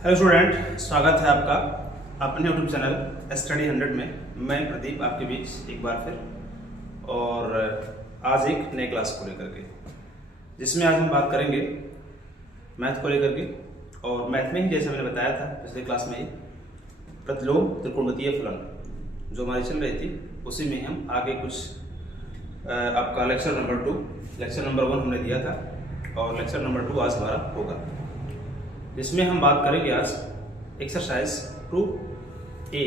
Hello student, स्वागत है आपका अपने यूट्यूब चैनल स्टडी 100 में। मैं प्रदीप आपके बीच एक बार फिर और आज एक नई क्लास को लेकर के, जिसमें आज हम बात करेंगे मैथ को लेकर के। और मैथ में ही जैसे मैंने बताया था पिछले क्लास में ही प्रतिलोम त्रिकोणमितीय फलन जो हमारी चल रही थी, उसी में हम आगे कुछ आपका लेक्चर नंबर 2, लेक्चर नंबर 1 हमने दिया था और लेक्चर नंबर 2 आज हमारा होगा, जिसमें हम बात करेंगे आज एक्सरसाइज 2A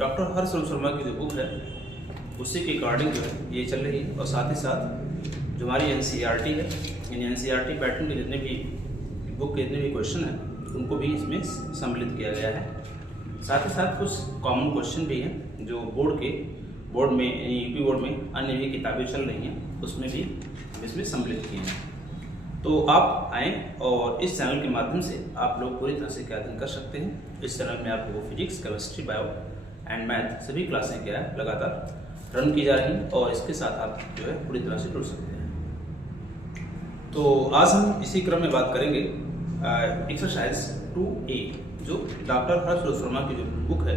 डॉक्टर हर्ष शर्मा की जो बुक है उसी के अकॉर्डिंग जो है ये चल रही है। और साथ ही साथ जो हमारी NCERT है, इन NCERT पैटर्न के जितने भी बुक के जितने भी क्वेश्चन हैं उनको भी इसमें सम्मिलित किया गया है। साथ ही साथ कुछ कॉमन क्वेश्चन भी हैं जो बोर्ड में यूपी बोर्ड में अन्य भी किताबें चल रही हैं उसमें भी इसमें सम्मिलित किए हैं। तो आप आएँ और इस चैनल के माध्यम से आप लोग पूरी तरह से क्या अध्ययन कर सकते हैं। इस चैनल में आप लोगों को physics, chemistry, bio and math सभी क्लासें क्या है लगातार रन की जा रही हैं और इसके साथ आप जो है पूरी तरह से जुड़ सकते हैं। तो आज हम इसी क्रम में बात करेंगे एक्सरसाइज 2A जो डॉक्टर हर्ष शर्मा की जो बुक है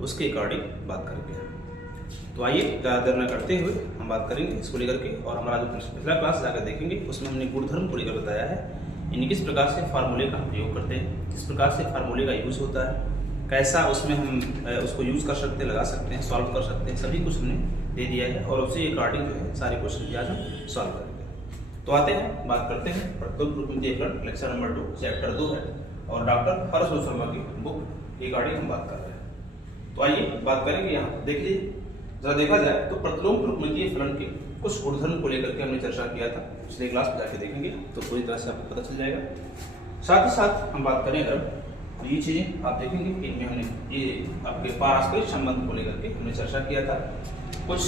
उसके अकॉर्डिंग बात करेंगे। तो आइए ज़्यादा देर न करते हुए हम बात करेंगे इसको लेकर के। और हमारा जो पिछला क्लास जाकर देखेंगे उसमें हमने गुणधर्म को लेकर बताया है, इन किस प्रकार से फार्मूले का प्रयोग करते हैं, किस प्रकार से फार्मूले का यूज़ होता है, कैसा उसमें हम उसको यूज़ कर सकते हैं, लगा सकते हैं, सॉल्व कर सकते हैं, सभी कुछ हमने दे दिया है और उसी अकॉर्डिंग जो है सारे क्वेश्चन भी आज हम सॉल्व करेंगे। तो आते हैं बात करते हैं प्रतिलोम त्रिकोणमितीय फलन लेक्चर नंबर 2 चैप्टर 2 है और डॉक्टर हर्ष शर्मा की बुक के अकॉर्डिंग हम बात कर रहे हैं। तो आइए बात करेंगे। यहाँ देखिए जरा देखा जाए तो प्रतिलोम त्रिकोणमितीय फलन के कुछ गुणधर्म को लेकर के हमने चर्चा किया था, पिछले क्लास में जाके देखेंगे तो पूरी तरह से आपको पता चल जाएगा। साथ ही साथ हम बात करें अगर ये चीजें आप देखेंगे कि इनमें हमने ये आपके पारस्परिक संबंध को लेकर के हमने चर्चा किया था, कुछ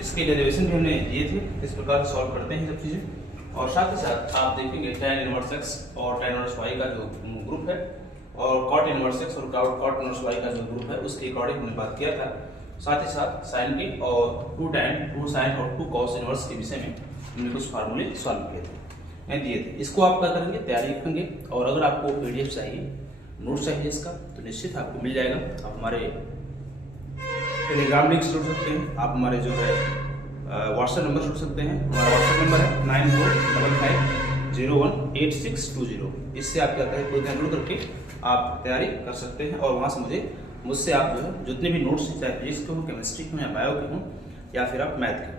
इसके डेरिवेशन भी हमने दिए थे, इस प्रकार सॉल्व करते हैं सब चीजें। और साथ ही साथ आप देखेंगे tan इनवर्स x और tan इनवर्स y का जो ग्रुप है और cot इनवर्स x और cot इनवर्स y का जो ग्रुप है उसके अकॉर्डिंग हमने बात किया था। साथ ही साथ साइन के और 2 tan 2 sin और 2 cos इनवर्स के विषय में हमने कुछ फार्मूले सॉल्व किए थे, दिए थे। इसको आप क्या करेंगे, तैयारी रखेंगे। और अगर आपको PDF चाहिए, नोट चाहिए इसका, तो निश्चित आपको मिल जाएगा। आप हमारे टेलीग्राम लिंक जुड़ सकते हैं, आप हमारे जो है व्हाट्सएप नंबर जुड़ सकते हैं। हमारा व्हाट्सएप नंबर है 9455018620। इससे आप क्या करें पूरी जुड़ करके आप तैयारी कर सकते हैं और वहाँ से मुझसे आप जो है जितने भी नोट्स चाहे फिजिक्स के हों, केमिस्ट्री के हों या बायो के हों या फिर आप मैथ के,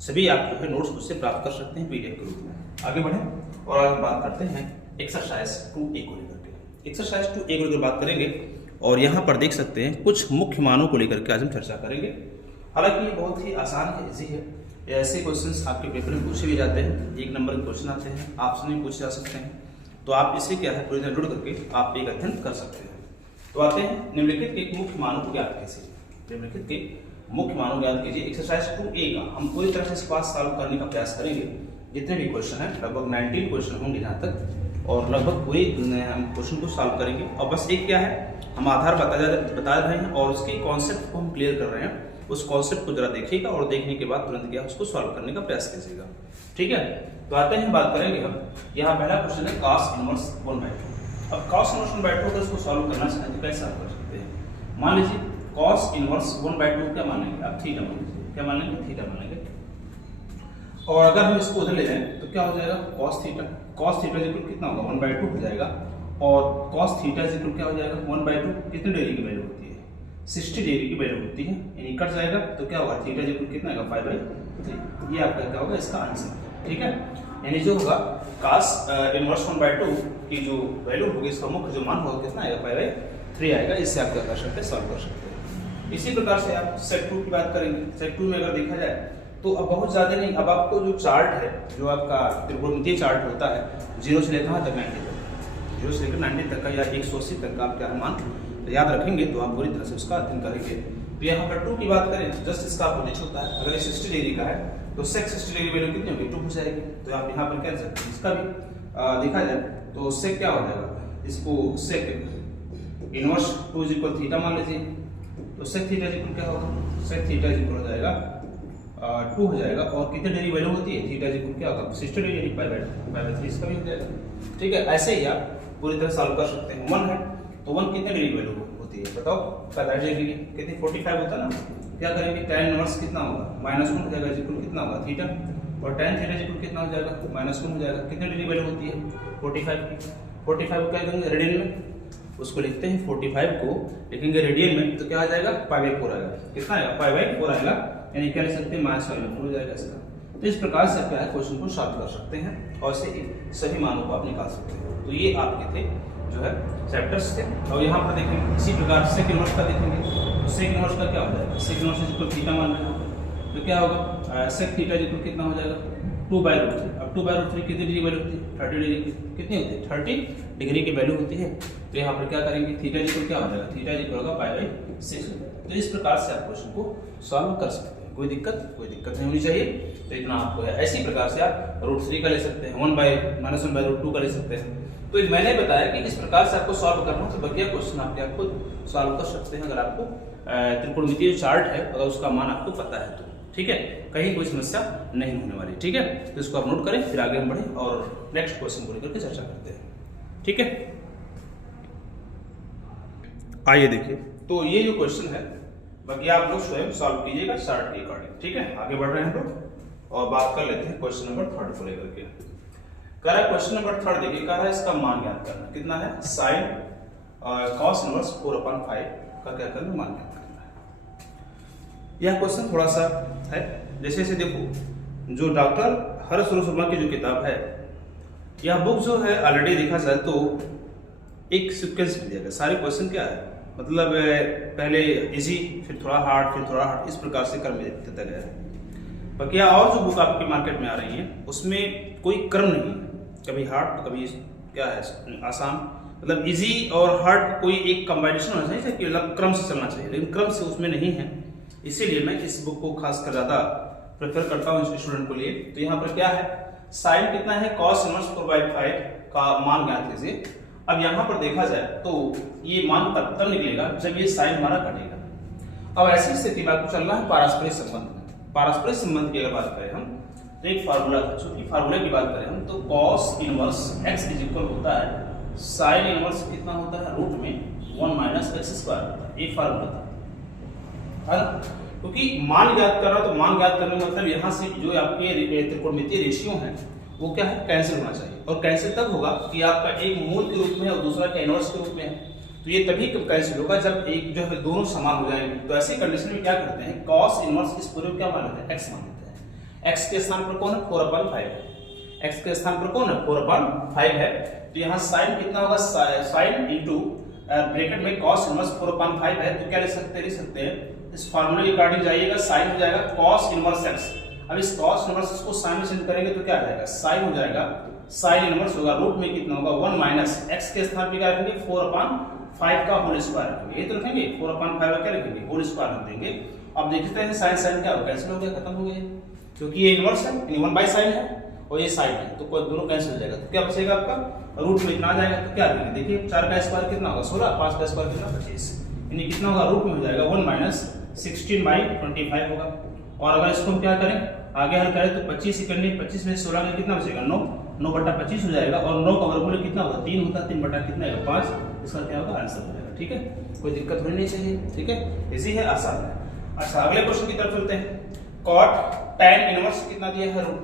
सभी आप जो है नोट्स मुझसे प्राप्त कर सकते हैं PDF के रूप में। आगे बढ़ें और आगे बात करते हैं एक्सरसाइज 2A को लेकर के। एक्सरसाइज 2A को लेकर बात करेंगे और यहाँ पर देख सकते हैं कुछ मुख्य मानों को लेकर के आज हम चर्चा करेंगे। हालांकि ये बहुत ही आसान है, इजी है। ऐसे क्वेश्चंस आपके पेपर में पूछे भी जाते हैं, 1 नंबर के क्वेश्चन आते हैं, आपसे भी पूछे जा सकते हैं। तो आप इसे क्या है पूरी तरह जुड़ करके आप एक अध्ययन कर सकते हैं। तो आते हैं निम्नलिखित के मुख्य मानों को ज्ञात कीजिए। निम्नलिखित के मुख्य मानों ज्ञात कीजिए। एक्सरसाइज 2A का हम पूरी तरह से इस पास सॉल्व करने का प्रयास करेंगे। जितने भी क्वेश्चन हैं लगभग 19 क्वेश्चन होंगे जहाँ तक, और लगभग पूरी हम क्वेश्चन को सॉल्व करेंगे। और बस एक क्या है, हम आधार बता रहे हैं और उसके कॉन्सेप्ट को हम क्लियर कर रहे हैं। उस कॉन्सेप्ट को जरा देखिएगा और देखने के बाद तुरंत क्या उसको सॉल्व करने का प्रयास कीजिएगा, ठीक है। तो आते हैं बात करेंगे हम। यहाँ पहला क्वेश्चन है cos इनवर्स 1/2। अब cos इनवर्स 1/2 को इसको सॉल्व करना चाहें तो कैसे सॉल्व कर सकते हैं। मान लीजिए cos इनवर्स 1/2 क्या मानेंगे आप, थीटा मान लीजिए, क्या मानेंगे, थीटा मानेंगे। और अगर हम इसको उधर ले जाएं तो क्या हो जाएगा, cos थीटा इक्वल कितना होगा, 1/2 हो जाएगा। और cos थीटा इक्वल क्या हो जाएगा, 1/2 कितने डिग्री की वैल्यू होती है, 60 डिग्री की वैल्यू होती है, यानी कट जाएगा तो क्या होगा, थीटा इक्वल कितना आएगा, 5/3। ये आपका क्या होगा इसका आंसर, ठीक है। यानी जो होगा cos इनवर्स 1/2 की जो वैल्यू होगी, इसका मुख्य जो मान होगा कितना आएगा, 5/3 आएगा। इससे आप क्या कर सकते हैं, सॉल्व कर सकते हैं। इसी प्रकार से आप सेट 2 की बात करेंगे। सेट 2 में अगर देखा जाए तो अब बहुत ज्यादा नहीं, अब आपको जो चार्ट है, जो आपका त्रिकोणमितीय चार्ट होता है 0 से लेकर 90 तक, 0 से लेकर 90 तक का या 180 तक का आप क्या मान याद रखेंगे तो आप पूरी तरह से उसका अध्ययन करेंगे। तो यहाँ पर 2 की बात करें तो जस्ट इसका आपको नीचे होता है। अगर ये 60 डिग्री का है तो sec 60 डिग्री वैल्यू कितनी होगी, 2 हो जाएगी। तो आप यहाँ पर कह सकते हैं इसका भी देखा जाए तो sec क्या हो जाएगा, इसको sec इनवर्स 2 इक्वल थीटा मान लीजिए। तो sec थीटा इक्वल क्या होगा, sec थीटा इक्वल हो जाएगा 2 हो जाएगा। और कितनी डिग्री वैल्यू होती है, थीटा इक्वल क्या होगा, 60 डिग्री, 5/3 इसका भी हो जाएगा, ठीक है। ऐसे ही आप पूरी तरह सॉल्व कर सकते हैं। 1 है तो 1 कितने डिग्री वैल्यू होती है बताओ, 45 डिग्री की, कितनी 45 होता ना, क्या करेंगे tan इनवर्स कितना होगा -1 हो जाएगा, इक्वल कितना होगा थीटा, और tan थीटा इक्वल कितना हो जाएगा -1 हो जाएगा, कितने डिग्री वैल्यू होती है 45 की, 45 को क्या करेंगे रेडियन में, उसको लिखते हैं 45 को लिखेंगे रेडियन में तो क्या आ जाएगा π/4 आएगा, कितना आएगा π/4 आएगा, यानी क्या लिख सकते हैं -π/4 हो जाएगा इसका। तो इस प्रकार से आप क्या है क्वेश्चन को सॉल्व कर सकते हैं और से सभी मानों को आप निकाल सकते हैं। तो ये आपके थे जो है चैप्टर्स थे, और यहाँ पर देखेंगे इसी प्रकार सेक इनवर्स का देखेंगे, तो सेक इनवर्स का क्या हो जाएगा, सेक इनवर्स इक्वल थीटा मान लेना, तो क्या होगा सेक थीटा इक्वल कितना हो जाएगा 2/√3। अब 2/√3 कितनी डिग्री वैल्यू होती है 30 डिग्री की, कितनी होती है 30 डिग्री की वैल्यू होती है। तो यहाँ पर क्या करेंगे थीटा इक्वल क्या हो जाएगा, थीटा इक्वल होगा π/6 हो जाएगा। तो इस प्रकार से आप क्वेश्चन को सॉल्व कर सकते हैं, कोई दिक्कत नहीं होनी चाहिए। तो इतना आपको है, ऐसी प्रकार से आप √3 का ले सकते हैं, 1/-1/√2 का ले सकते हैं। तो मैंने बताया कि इस प्रकार से आपको सॉल्व करना हो तो बकिया क्वेश्चन आप खुद सॉल्व कर सकते हैं अगर आपको त्रिकोणमितीय चार्ट है, अगर उसका मान आपको पता है तो, ठीक है, कहीं कोई समस्या नहीं होने वाली, ठीक है। तो इसको आप नोट करें, फिर आगे हम बढ़ें और नेक्स्ट क्वेश्चन को लेकर के चर्चा करते हैं, ठीक है। आइए देखिए, तो ये जो क्वेश्चन है बाकी आप लोग स्वयं सॉल्व कीजिएगा चार्ट के अकॉर्डिंग, ठीक है। आगे बढ़ रहे हैं हम लोग और बात कर लेते हैं क्वेश्चन नंबर 3 को लेकर के। कह रहा है क्वेश्चन नंबर 3 देखिए, कह रहा है इसका मान ज्ञात करना, कितना है sin cos इनवर्स 4/5 का क्या करना, मान ज्ञात करना है। यह क्वेश्चन थोड़ा सा है, जैसे देखो जो डॉक्टर हर्ष शर्मा की जो किताब है, यह बुक जो है ऑलरेडी देखा जाए तो एक सीक्वेंस में दिया गया, सारे क्वेश्चन क्या है मतलब पहले इजी फिर थोड़ा हार्ड इस प्रकार से क्रम में देता गया है। बाकी और जो बुक आपके मार्केट में आ रही है उसमें कोई क्रम नहीं है, कभी हार्ड तो कभी क्या है आसान, मतलब इजी और हार्ड कोई एक कॉम्बिनेशन होना चाहिए कि अलग क्रम से चलना चाहिए, लेकिन क्रम से उसमें नहीं है, इसीलिए मैं इस बुक को खासकर ज्यादा प्रेफर करता हूँ स्टूडेंट के लिए। तो यहाँ पर क्या है साइन कितना है cos इनवर्स 4/5 का मान ज्ञात कीजिए। अब यहाँ पर देखा जाए तो ये मान तब निकलेगा जब ये साइन हमारा घटेगा। अब ऐसी स्थिति में आपको चलना है पारस्परिक संबंध में। पारस्परिक संबंध की अगर बात करें हम तो एक फार्मूला है, चूंकि फार्मूला की बात करें हम तो cos inverse x is equal होता है साइन इनवर्स कितना होता है रूट में 1 - x² होता है, ये फार्मूला था, क्योंकि मान ज्ञात करना तो मान ज्ञात करने मतलब यहाँ से जो आपके त्रिकोणमितीय रेशियो है वो क्या है कैंसिल होना चाहिए, और कैंसिल तब होगा कि आपका एक मूल के रूप में और दूसरा का इनवर्स के रूप में है, तो ये तभी कैंसिल होगा जब एक जो है दोनों समान हो जाएंगे। तो ऐसी कंडीशन में क्या करते हैं cos इनवर्स इस पूरे क्या मान लेते हैं x मान लेते हैं। x के स्थान पर कौन है 4/5 है, x के स्थान पर कौन है 4/5 है, तो यहाँ sin कितना होगा sin इनटू ब्रैकेट में cos इनवर्स 4/5 है, तो क्या लिख सकते हैं इस फार्मूले के अकॉर्डिंग जाइएगा, sin हो जाएगा cos इनवर्स x। अब इस cos इनवर्स को sin में चेंज करेंगे तो क्या आ जाएगा sin हो जाएगा, sin इनवर्स होगा रूट में कितना होगा 1 - x के स्थान पे क्या रखेंगे 4/5 का होल स्क्वायर रखेंगे, ये तो रखेंगे 4/5 का क्या रखेंगे होल स्क्वायर रख देंगे। अब देखते हैं sin क्या हो कैंसिल हो गया, खत्म हो गया, क्योंकि ये इनवर्स है 1/sin है और ये sin है, तो दोनों कैंसिल हो जाएगा। तो क्या बचेगा आपका रूट में इतना आ जाएगा, तो क्या रखेंगे देखिए 4 का स्क्वायर कितना होगा 16, 5 का स्क्वायर कितना 25, यानी कितना होगा रूट में हो जाएगा 1 - 16/25 होगा। और अगर इसको हम क्या करें आगे हल करें तो 25 इकन्नी 25 में 16 में कितना बचेगा 9/25 हो जाएगा, और 9 का वर्गमूल कितना होगा 3 होता है, 3 बटा कितना है 5, इसका क्या होगा आंसर हो जाएगा, ठीक है, कोई दिक्कत होनी नहीं चाहिए, ठीक है, इजी है आसान है। अच्छा अगले क्वेश्चन की तरफ चलते हैं। cot tan इनवर्स कितना दिया है रूट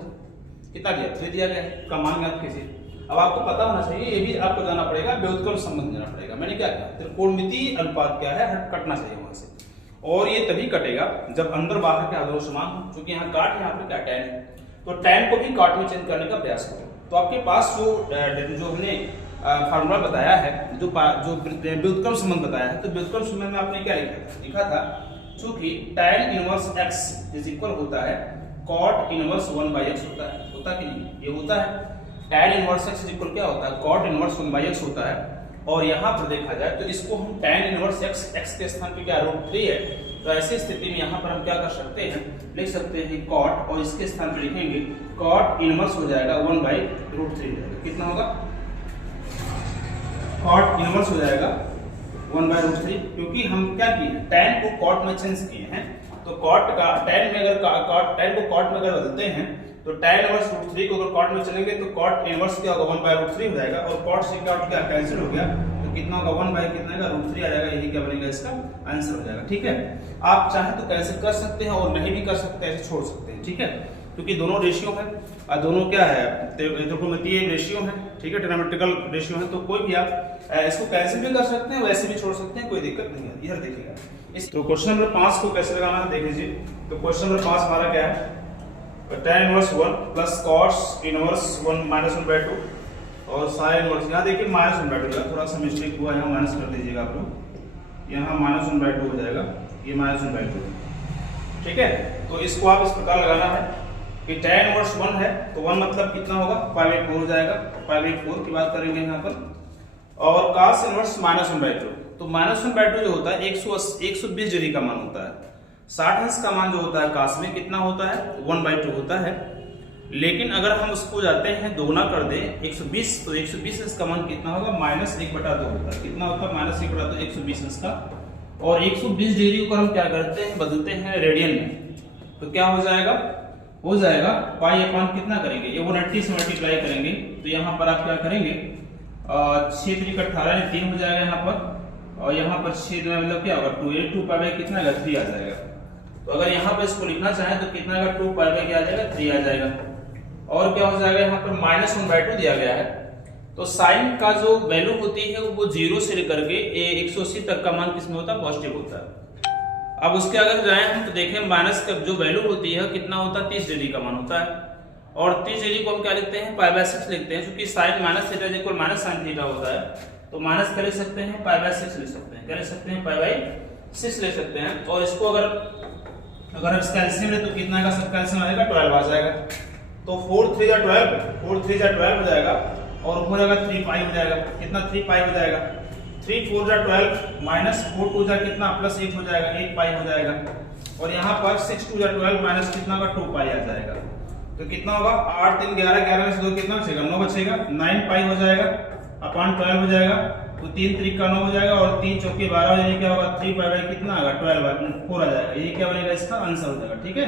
कितना दिया 3 दिया गया है, का मान ज्ञात कीजिए। अब आपको पता होना चाहिए, ये भी आपको जाना पड़ेगा, व्युत्क्रम संबंध जाना पड़ेगा। मैंने क्या किया त्रिकोणमितीय अनुपात क्या है कटना चाहिए वहां से, और ये तभी कटेगा जब अंदर बाहर के आधारों समान हो, क्योंकि यहाँ काट यहाँ पे क्या tan है, तो tan को भी काट में चेंज करने का प्रयास करो। तो आपके पास जो हमने फार्मूला बताया है, जो व्युत्क्रम संबंध बताया है, तो व्युत्क्रम संबंध में आपने क्या लिखा था चूंकि tan inverse x is equal होता है cot इनवर्स 1/x होता है कि नहीं, ये होता है tan inverse x is equal क्या होता है cot इनवर्स 1/x होता है। और यहाँ पर देखा जाए तो इसको हम tan इनवर्स x के स्थान पे क्या √3 है, तो ऐसी स्थिति में यहाँ पर हम क्या कर सकते हैं लिख सकते हैं cot, और इसके स्थान पे लिखेंगे cot इनवर्स हो जाएगा 1/√3 कितना होगा cot इनवर्स हो जाएगा 1/√3, क्योंकि हम क्या किए tan को cot में चेंज किए हैं, तो cot का tan में अगर tan को cot में अगर बदलते हैं तो tan इनवर्स √3 को अगर cot में चलेंगे तो cot इनवर्स क्या होगा 1/√3 हो जाएगा, और cot से क्या कैंसिल हो गया, तो तो कितना होगा 1 बाई कितना का √3 आ जाएगा, यही क्या बनेगा इसका आंसर हो जाएगा। ठीक है, आप चाहे तो कैसे कर सकते हैं और नहीं भी कर सकते, ऐसे छोड़ सकते हैं। ठीक है, क्योंकि दोनों रेशियो है और दोनों क्या है त्रिकोणमितीय रेशियो है। ठीक है, ट्रिग्नोमेट्रिकल रेशियो है, तो कोई भी आप इसको कैंसिल भी कर सकते हैं, वैसे भी छोड़ सकते हैं, कोई दिक्कत नहीं है। इधर देखिएगा तो क्वेश्चन नंबर 5 को कैसे लगाना है देख लीजिए। तो क्वेश्चन नंबर 5 हमारा क्या है, tan inverse 1 plus cos inverse 1 minus 1/2 और sin इनवर्स, यहाँ देखिए माइनस 1/2, थोड़ा सा मिस्टेक हुआ, यहाँ माइनस कर दीजिएगा आप लोग, यहाँ माइनस 1/2 हो जाएगा, ये माइनस 1/2। ठीक है, तो इसको आप इस प्रकार लगाना है कि tan इनवर्स 1 है तो 1 मतलब कितना होगा π/4 हो जाएगा, π/4 की बात करेंगे यहाँ पर, और cos इनवर्स माइनस 1/2, तो माइनस 1/2 जो होता है 120 डिग्री का मान होता है। 60 अंश का मान जो होता है cos में कितना होता है 1/2 होता है। लेकिन अगर हम उसको जाते हैं दोगुना कर दें 120, तो 120 अंश का मान कितना होगा -1/2 होता है। कितना होता है -1/2 120 अंश का, और 120 डिग्री को हम क्या करते हैं बदलते हैं रेडियन में, तो क्या हो जाएगा पाई/, कितना करेंगे ये 180 से मल्टीप्लाई करेंगे, तो यहाँ पर आप क्या करेंगे 6 3 18 3 हो जाएगा यहाँ पर, और यहाँ पर 6 मतलब क्या होगा 2 पाई कितना आएगा 3 आ जाएगा। तो अगर यहाँ पर इसको लिखना चाहें तो कितना का 2 पाई क्या आ जाएगा 3 आ जाएगा। और क्या हो जाएगा यहाँ पर -1/2 दिया गया है, तो साइन का जो वैल्यू होती है वो 0 से लेकर के 180 तक का मान किसमें होता है पॉजिटिव होता है। अब उसके अगर जाएं हम तो देखें माइनस का जो वैल्यू होती है कितना होता है 30 डिग्री का मान होता है, और 30 डिग्री को हम क्या लिखते हैं π/6 लिखते हैं, क्योंकि sin -θ = sin θ होता है, तो माइनस क्या लिख सकते हैं π/6 लिख सकते हैं, क्या लिख सकते हैं π/6 लिख सकते हैं। और इसको अगर इसका एलसीएम ले तो कितना का सबका एलसीएम आएगा 12 आ जाएगा, तो 4 3 जा 12 हो जाएगा, और ऊपर जाएगा 3 पाई हो जाएगा, कितना 3 पाई हो जाएगा, 3 4 जा 12 -4 2 जा कितना +1 हो जाएगा 1 पाई हो जाएगा, और यहाँ पर 6 2 जा 12 माइनस कितना का 2 पाई आ जाएगा, तो कितना होगा 8 3 11 11 में से 2 कितना बचेगा 9 बचेगा, 9 पाई हो जाएगा अपॉन 12 हो जाएगा, तो 3 3 का 9 हो जाएगा, और 3 चौके 12 हो जाएगा, क्या होगा 3 पाई कितना आएगा 12/4 आ जाएगा, ये क्या बनेगा इसका आंसर हो जाएगा। ठीक है,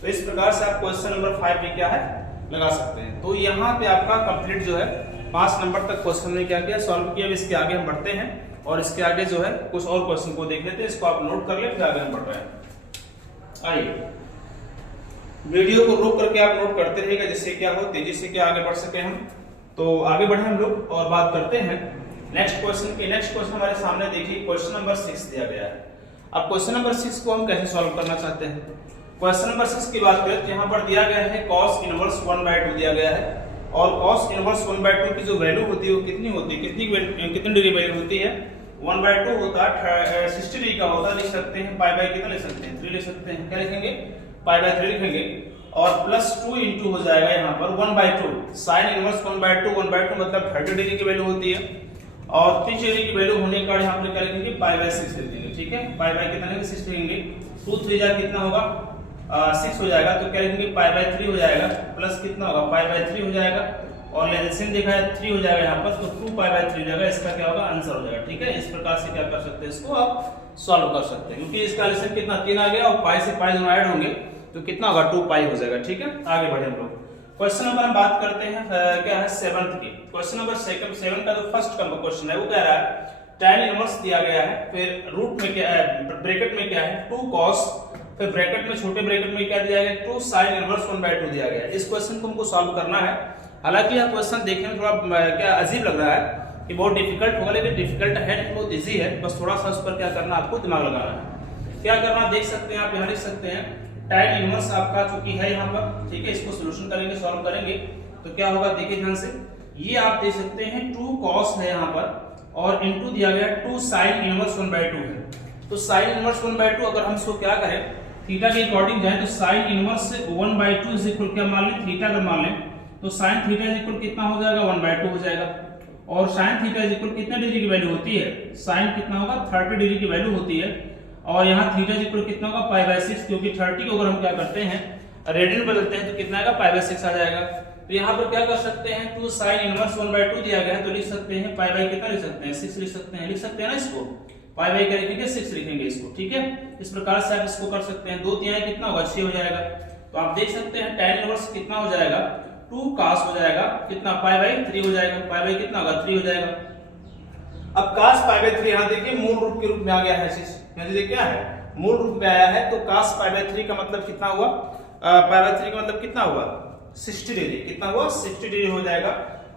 तो इस प्रकार से आप क्वेश्चन नंबर 5 पे क्या है लगा सकते हैं। तो यहाँ पे आपका कंप्लीट जो है 5 नंबर तक क्वेश्चन ने क्या किया सॉल्व किया। इसके आगे हम बढ़ते हैं और इसके आगे जो है कुछ और क्वेश्चन को देख लेते हैं, इसको आप नोट कर ले, फिर आगे हम बढ़ रहे हैं। आइए वीडियो को रोक करके आप नोट करते रहिएगा, जिससे क्या हो तेजी से क्या आगे बढ़ सके हम। तो आगे बढ़े हम लोग और बात करते हैं नेक्स्ट क्वेश्चन की। नेक्स्ट क्वेश्चन हमारे सामने देखिए क्वेश्चन नंबर 6 दिया गया है। अब क्वेश्चन नंबर 6 को हम कैसे सॉल्व करना चाहते हैं। क्वेश्चन नंबर 6 की बात करें तो यहाँ पर दिया गया है cos इनवर्स 1/2 दिया गया है, और cos इनवर्स 1/2 की जो वैल्यू होती है वो कितनी होती है, कितनी डिग्री वैल्यू होती है 1/2 होता है 60 डिग्री का होता है, लिख सकते हैं पाई कितना लिख सकते हैं 3 लिख सकते हैं, क्या लिखेंगे π/3 लिखेंगे, और +2 इंटू हो जाएगा यहाँ पर 1/2 sin इनवर्स 1/2 मतलब 30 डिग्री की वैल्यू होती है, और 30 डिग्री की वैल्यू होने के बाद यहाँ पर क्या लिखेंगे π/6 लिख देंगे। ठीक है, पाई कितना लिखेंगे 6 लिखेंगे, 2 3 जा कितना होगा 6 हो जाएगा, तो क्या लिखेंगे π/3 हो जाएगा, प्लस कितना होगा π/3 हो जाएगा, और एलसीएम देखा है 3 हो जाएगा यहाँ पर, तो 2π/3 हो जाएगा, इसका क्या होगा आंसर हो जाएगा। ठीक है, इस प्रकार से क्या कर सकते हैं इसको आप सॉल्व कर सकते हैं, क्योंकि इसका एलसीएम कितना 3 आ गया, और पाई से पाई दोनों ऐड होंगे तो कितना होगा 2 पाई हो जाएगा। ठीक है, आगे बढ़े हम लोग। क्वेश्चन नंबर हम बात करते हैं क्या है 7th की। क्वेश्चन नंबर 7 का जो फर्स्ट क्वेश्चन है वो कह रहा है tan इनवर्स दिया गया है, फिर रूट में क्या है ब्रैकेट में क्या है 2 cos, फिर ब्रैकेट में छोटे ब्रैकेट में क्या दिया गया 2 sin इनवर्स 1/2 दिया गया है। इस क्वेश्चन को हमको सॉल्व करना है। हालांकि यह क्वेश्चन देखने में थोड़ा क्या अजीब लग रहा है कि बहुत डिफिकल्ट होगा, लेकिन डिफिकल्ट है नहीं, बहुत इजी है, बस थोड़ा सा उस पर क्या करना आपको दिमाग लगाना है। क्या करना देख सकते हैं आप, यहाँ लिख सकते हैं tan इनवर्स आपका चूंकि है यहाँ पर, ठीक है, इसको सोल्यूशन करेंगे सॉल्व करेंगे तो क्या होगा देखिए ध्यान से, ये आप देख सकते हैं 2 cos है यहाँ पर, और इनटू दिया गया 2 sin इनवर्स 1/2 है। तो sin इनवर्स 1/2 अगर हम इसको क्या करें थीटा के अकॉर्डिंग जाए तो sin इनवर्स 1/2 इज इक्वल क्या मान लें थीटा, अगर मान लें तो sin थीटा इज इक्वल कितना हो जाएगा 1/2 हो जाएगा, और sin थीटा इज इक्वल कितने डिग्री की वैल्यू होती है, sin कितना होगा 30 डिग्री की वैल्यू होती है, और यहाँ थीटा इज इक्वल कितना होगा π/6, क्योंकि 30 को अगर हम क्या करते हैं रेडियन बदलते हैं तो कितना आएगा π/6 आ जाएगा। तो यहाँ पर क्या कर सकते हैं 2 sin इनवर्स 1/2 दिया गया है, तो लिख सकते हैं पाई कितना लिख सकते हैं 6 लिख सकते हैं ना, इसको पाई क्या लिखेंगे 6 लिखेंगे इसको। ठीक है, इस प्रकार से आप इसको कर सकते हैं। 2 3 कितना होगा 6 हो जाएगा, तो आप देख सकते हैं tan इनवर्स कितना हो जाएगा 2 cos हो जाएगा कितना π/3 हो जाएगा, पाई कितना होगा 3 हो जाएगा, अब cos पाई बाई 3 यहाँ देखिए मूल रूप के रूप में आ गया है चीज, यहाँ देखिए क्या है मूल रूप में आया है, तो cos पाई बाई 3 का मतलब कितना हुआ, पाई बाई 3 का मतलब कितना हुआ 60 डिग्री, कितना हुआ 60 डिग्री हो जाएगा।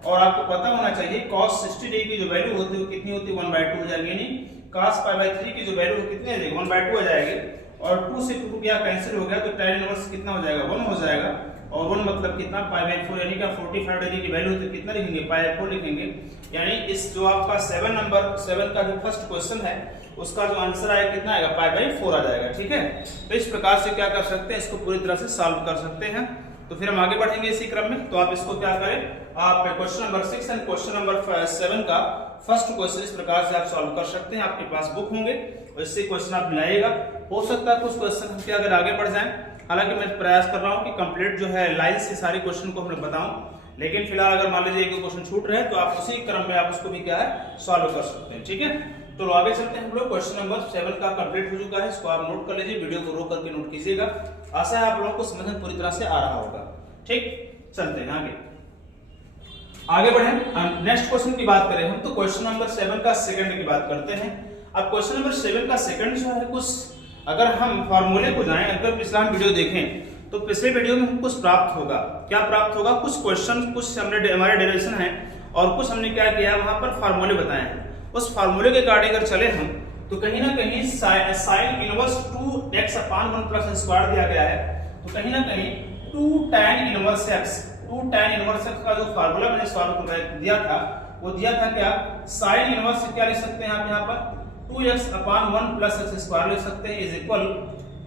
और आपको पता होना चाहिए cos 60 डिग्री की जो वैल्यू होती है वो कितनी होती है 1/2 हो जाएगी, यानी cos पाई बाई 3 की जो वैल्यू कितनी हो जाएगी 1/2 हो जाएगी। और 2 से 2 क्या कैंसिल हो गया, तो tan इनवर्स कितना हो जाएगा 1 हो जाएगा, और 1 मतलब कितना पाई बाई 4, यानी क्या 45 डिग्री की वैल्यू तो कितना लिखेंगे पाई बाई 4 लिखेंगे। यानी इस जो आपका 7 का जो फर्स्ट क्वेश्चन है उसका जो आंसर आएगा कितना आएगा पाई बाई 4 आ जाएगा, ठीक है। तो इस प्रकार से क्या कर सकते हैं, इसको पूरी तरह से सॉल्व कर सकते हैं। तो फिर हम आगे बढ़ेंगे इसी क्रम में। तो आप इसको क्या करें, आप question number 6 and question number 7 का फर्स्ट क्वेश्चन इस प्रकार से आप सॉल्व कर सकते हैं। आपके पास बुक होंगे और इससे क्वेश्चन आप मिलाइएगा, हो सकता है कुछ क्वेश्चन हम अगर आगे बढ़ जाएं, हालांकि मैं प्रयास कर रहा हूं कि कंप्लीट जो है लाइन से सारे क्वेश्चन को हम बताऊं, लेकिन फिलहाल अगर मान लीजिए कि क्वेश्चन छूट रहे हैं तो आप उसी क्रम में आप उसको भी क्या है सॉल्व कर सकते हैं, ठीक है। तो आगे चलते हैं हम लोग, क्वेश्चन नंबर 7 का कंप्लीट हो चुका है, इसको आप नोट कर लीजिए, वीडियो को रोक करके नोट कीजिएगा। आशा है आप लोगों को समझ में पूरी तरह से आ रहा होगा, ठीक। चलते हैं आगे बढ़े। नेक्स्ट क्वेश्चन की बात करें हम, तो क्वेश्चन नंबर 7 का सेकंड की बात करते हैं। अब क्वेश्चन नंबर 7 का सेकंड जो है, कुछ अगर हम फॉर्मूले को जाएं, अगर पिछला वीडियो देखें तो पिछले वीडियो में हमको कुछ प्राप्त होगा, क्या प्राप्त होगा, कुछ क्वेश्चन, कुछ हमने हमारे डेरिवेशन है और कुछ हमने क्या किया वहां पर फार्मूले बताए हैं। उस फार्मूले के अकॉर्डिंग अगर चले हम तो कहीं ना कहीं साइन इनवर्स 2x/1 + स्क्वायर दिया गया है, तो कहीं ना कहीं 2 tan इनवर्स x का जो फार्मूला मैंने सॉल्व कर दिया था वो दिया था क्या, साइन इनवर्स से क्या लिख सकते हैं आप यहाँ पर 2x/1 + x² लिख सकते हैं, इज इक्वल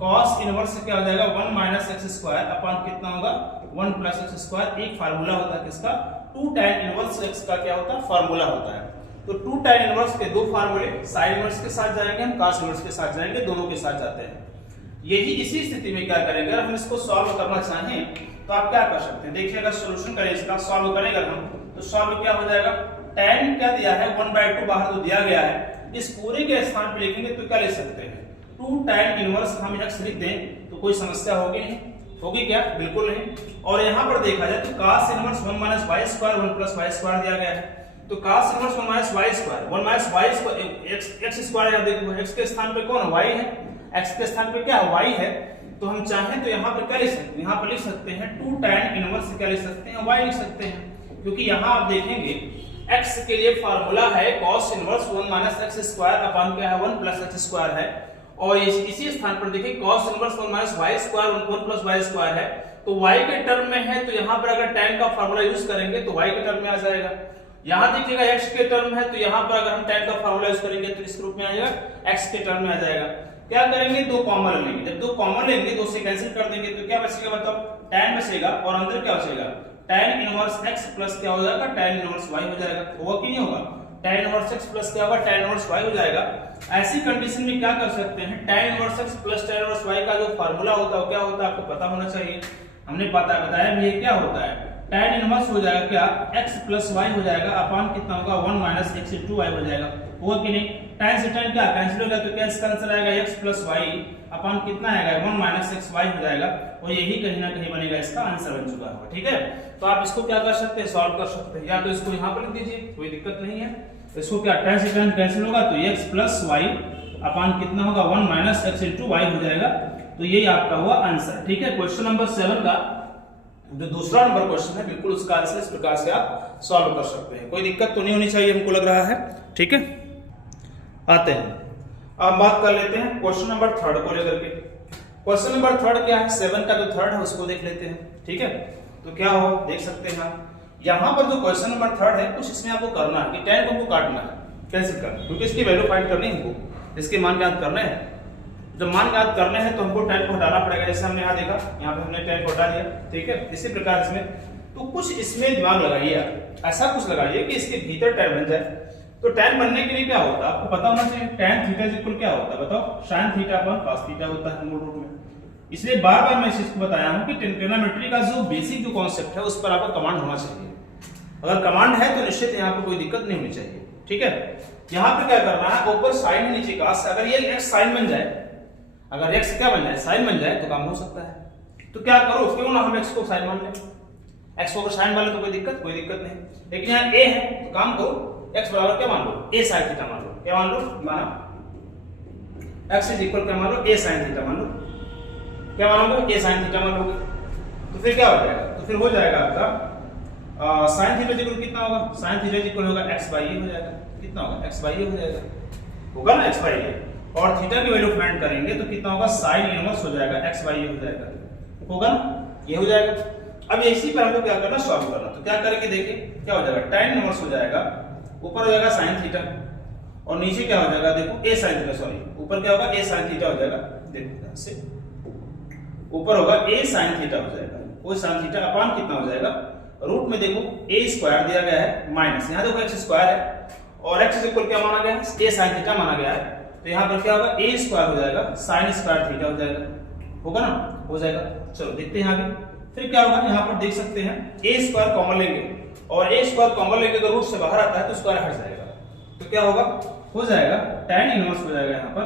cos इनवर्स से क्या हो जाएगा 1 - x² अपॉन कितना होगा 1 + x²। एक फार्मूला होता है किसका, 2 tan इनवर्स x का क्या होता है फार्मूला होता है। तो 2 tan इनवर्स के दो फार्मूले, साइन इनवर्स के साथ जाएंगे हम, cos इनवर्स के साथ जाएंगे, दोनों के साथ जाते हैं। यही इसी स्थिति में क्या करेंगे, अगर हम इसको सॉल्व करना चाहें तो आप क्या कर सकते हैं, देखिए अगर सॉल्यूशन करें इसका, सॉल्व करेंगे हम तो सॉल्व क्या हो जाएगा, tan क्या दिया है 1/2 बाहर तो दिया गया है, इस पूरे के स्थान पे लिखेंगे तो क्या लिख सकते हैं 2 tan इनवर्स हम x लिख दें तो कोई समस्या होगी नहीं, होगी क्या, बिल्कुल नहीं। और यहाँ पर देखा जाए तो cos इनवर्स 1 - y² 1 + y² दिया गया है, तो cos inverse 1 - y², 1 - y² x² यहाँ देखो x के स्थान पे कौन है y है, x के स्थान पे क्या है y है, तो हम चाहें तो यहाँ पर क्या लिख सकते हैं, यहाँ पर लिख सकते हैं 2 tan इनवर्स से क्या लिख सकते हैं y लिख सकते हैं, क्योंकि यहाँ आप देखेंगे x के लिए फार्मूला है cos इनवर्स 1 - x² अपॉन क्या है 1 + x² है, और इसी स्थान पर देखिए cos इनवर्स 1 - y² 1 + y² है, तो y के टर्म में है, तो यहाँ पर अगर tan का फार्मूला यूज करेंगे तो y के टर्म में आ जाएगा। यहाँ देखिएगा x के टर्म है, तो यहाँ पर अगर हम tan का फार्मूला यूज करेंगे तो इस रूप में आ जाएगा, x के टर्म में आ जाएगा। क्या करेंगे, दो कॉमन लेंगे, जब दो कॉमन लेंगे तो उसे कैंसिल कर देंगे तो क्या बचेगा बताओ, tan बचेगा और अंदर क्या बचेगा tan इनवर्स x प्लस क्या हो जाएगा tan इनवर्स y हो जाएगा, होगा कि नहीं होगा, tan इनवर्स x प्लस क्या होगा tan इनवर्स y हो जाएगा। ऐसी कंडीशन में क्या कर सकते हैं, tan inverse x plus tan inverse y का जो फार्मूला होता है क्या होता है आपको पता होना चाहिए, हमने बताया भी ये क्या होता है, tan इनवर्स हो जाएगा क्या x प्लस y हो जाएगा अपॉन कितना होगा 1 - x * y हो जाएगा, होगा कि नहीं। tan से tan क्या कैंसिल हो गया तो क्या इसका आंसर आएगा x प्लस y अपॉन कितना आएगा 1 - x y हो जाएगा, और यही कहीं ना कहीं बनेगा इसका आंसर बन चुका होगा, ठीक है। तो आप इसको क्या कर सकते हैं, सॉल्व कर सकते हैं, या तो इसको यहाँ पर लिख दीजिए कोई दिक्कत नहीं है, इसको क्या tan से tan कैंसिल होगा तो x प्लस y अपॉन कितना होगा 1 - x * y हो जाएगा, तो यही आपका हुआ आंसर, ठीक है। क्वेश्चन नंबर 7 का जो दूसरा नंबर क्वेश्चन है बिल्कुल उसका आंसर इस प्रकार से आप सॉल्व कर सकते हैं, कोई दिक्कत तो नहीं होनी चाहिए हमको लग रहा है, ठीक है। आते हैं अब बात कर लेते हैं क्वेश्चन नंबर 3 को लेकर के। क्वेश्चन नंबर 3 क्या है, 7 का जो 3 है उसको देख लेते हैं, ठीक है। तो क्या हो देख सकते हैं आप, यहाँ पर जो क्वेश्चन नंबर 3 है कुछ इसमें आपको करना है कि tan को हमको काटना है, कैसे करना, क्योंकि इसकी वैल्यू फाइंड करनी है हमको, इसके मान ज्ञात करने हैं। जब मान ज्ञात करने हैं तो हमको tan को हटाना पड़ेगा, जैसे हमने यहाँ देखा, यहाँ पे हमने tan को हटा दिया, ठीक है। इसी प्रकार इसमें तो कुछ इसमें दिमाग लगाइए आप, ऐसा कुछ लगाइए कि इसके भीतर tan बन जाए। तो tan बनने के लिए क्या होता है आपको पता होना चाहिए, tan थीटा इक्वल क्या होता है बताओ, sin theta upon cos theta होता है मूल रूप में। इसलिए बार बार मैं इस चीज को बताया हूं कि ट्रिग्नोमेट्री का जो बेसिक जो कॉन्सेप्ट है उस पर आपका कमांड होना चाहिए, अगर कमांड है तो निश्चित यहाँ पर कोई दिक्कत नहीं होनी चाहिए, ठीक है। यहाँ पर क्या करना है, ऊपर साइन है नीचे cos, अगर ये x साइन बन जाए, अगर x क्या बन जाए साइन बन जाए तो काम हो सकता है। तो क्या करो, क्यों ना हम x को साइन मान लें, x को अगर साइन मान लो तो कोई दिक्कत नहीं, लेकिन यहाँ a है तो काम करो x बराबर क्या मान लो, a sin थीटा मान लो। क्या मान लो, माना x इज इक्वल क्या मान लो, a sin थीटा मान लो। क्या मानोगे, a sin थीटा मान लोगे, तो फिर क्या हो जाएगा, तो फिर हो जाएगा आपका sin थीटा इक्वल कितना होगा, sin थीटा इक्वल होगा x बाई a हो जाएगा। कितना होगा, x बाई a हो जाएगा, होगा ना x बाई a। और थीटा की वैल्यू फाइंड करेंगे तो कितना होगा, sin इनवर्स हो जाएगा x बाई a हो जाएगा, होगा ना, ये हो जाएगा। अब इसी पर हमको क्या करना, सॉल्व करना। तो क्या करेंगे, देखिए क्या हो जाएगा, tan इनवर्स हो जाएगा, ऊपर हो जाएगा sin थीटा और नीचे क्या हो जाएगा, देखो a sin थीटा, सॉरी ऊपर क्या होगा, a sin थीटा हो जाएगा। देखो ध्यान से, ऊपर होगा a sin थीटा हो जाएगा, वो sin थीटा अपॉन कितना हो जाएगा, रूट में देखो a स्क्वायर दिया गया है माइनस, यहाँ देखो x स्क्वायर है और x इक्वल क्या माना गया है, a sin थीटा माना गया है, तो यहाँ पर क्या होगा, a स्क्वायर हो जाएगा sin स्क्वायर थीटा हो जाएगा, होगा ना, हो जाएगा। चलो देखते हैं आगे, फिर क्या होगा, यहाँ पर देख सकते हैं a स्क्वायर कॉमन लेंगे और a स्क्वायर कॉमन लेंगे अगर रूट से बाहर आता है तो स्क्वायर हट जाएगा, तो क्या होगा, हो जाएगा tan इनवर्स हो जाएगा यहाँ पर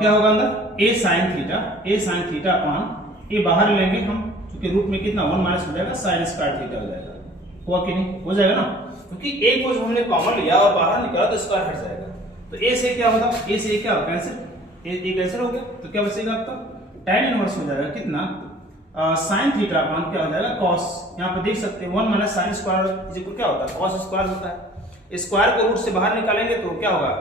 क्या होगा अंदर, a sin theta upon a बाहर लेंगे हम, क्योंकि रूट में कितना 1 माइनस हो जाएगा sin स्क्वायर थीटा हो जाएगा, हुआ कि नहीं, हो जाएगा ना, क्योंकि a को जब हमने कॉमन लिया और बाहर निकाला तो स्क्वायर हट जाएगा, तो a से क्या होगा, a से क्या होगा, कैंसिल, a कैंसिल हो गया, तो क्या बचेगा आपका tan इनवर्स हो जाएगा कितना, sin थीटा अपॉन क्या हो जाएगा cos, यहाँ पे देख सकते हैं 1 minus sin square is equal क्या होता है, cos स्क्वायर होता है। स्क्वायर को रूट से बाहर निकालेंगे तो क्या होगा,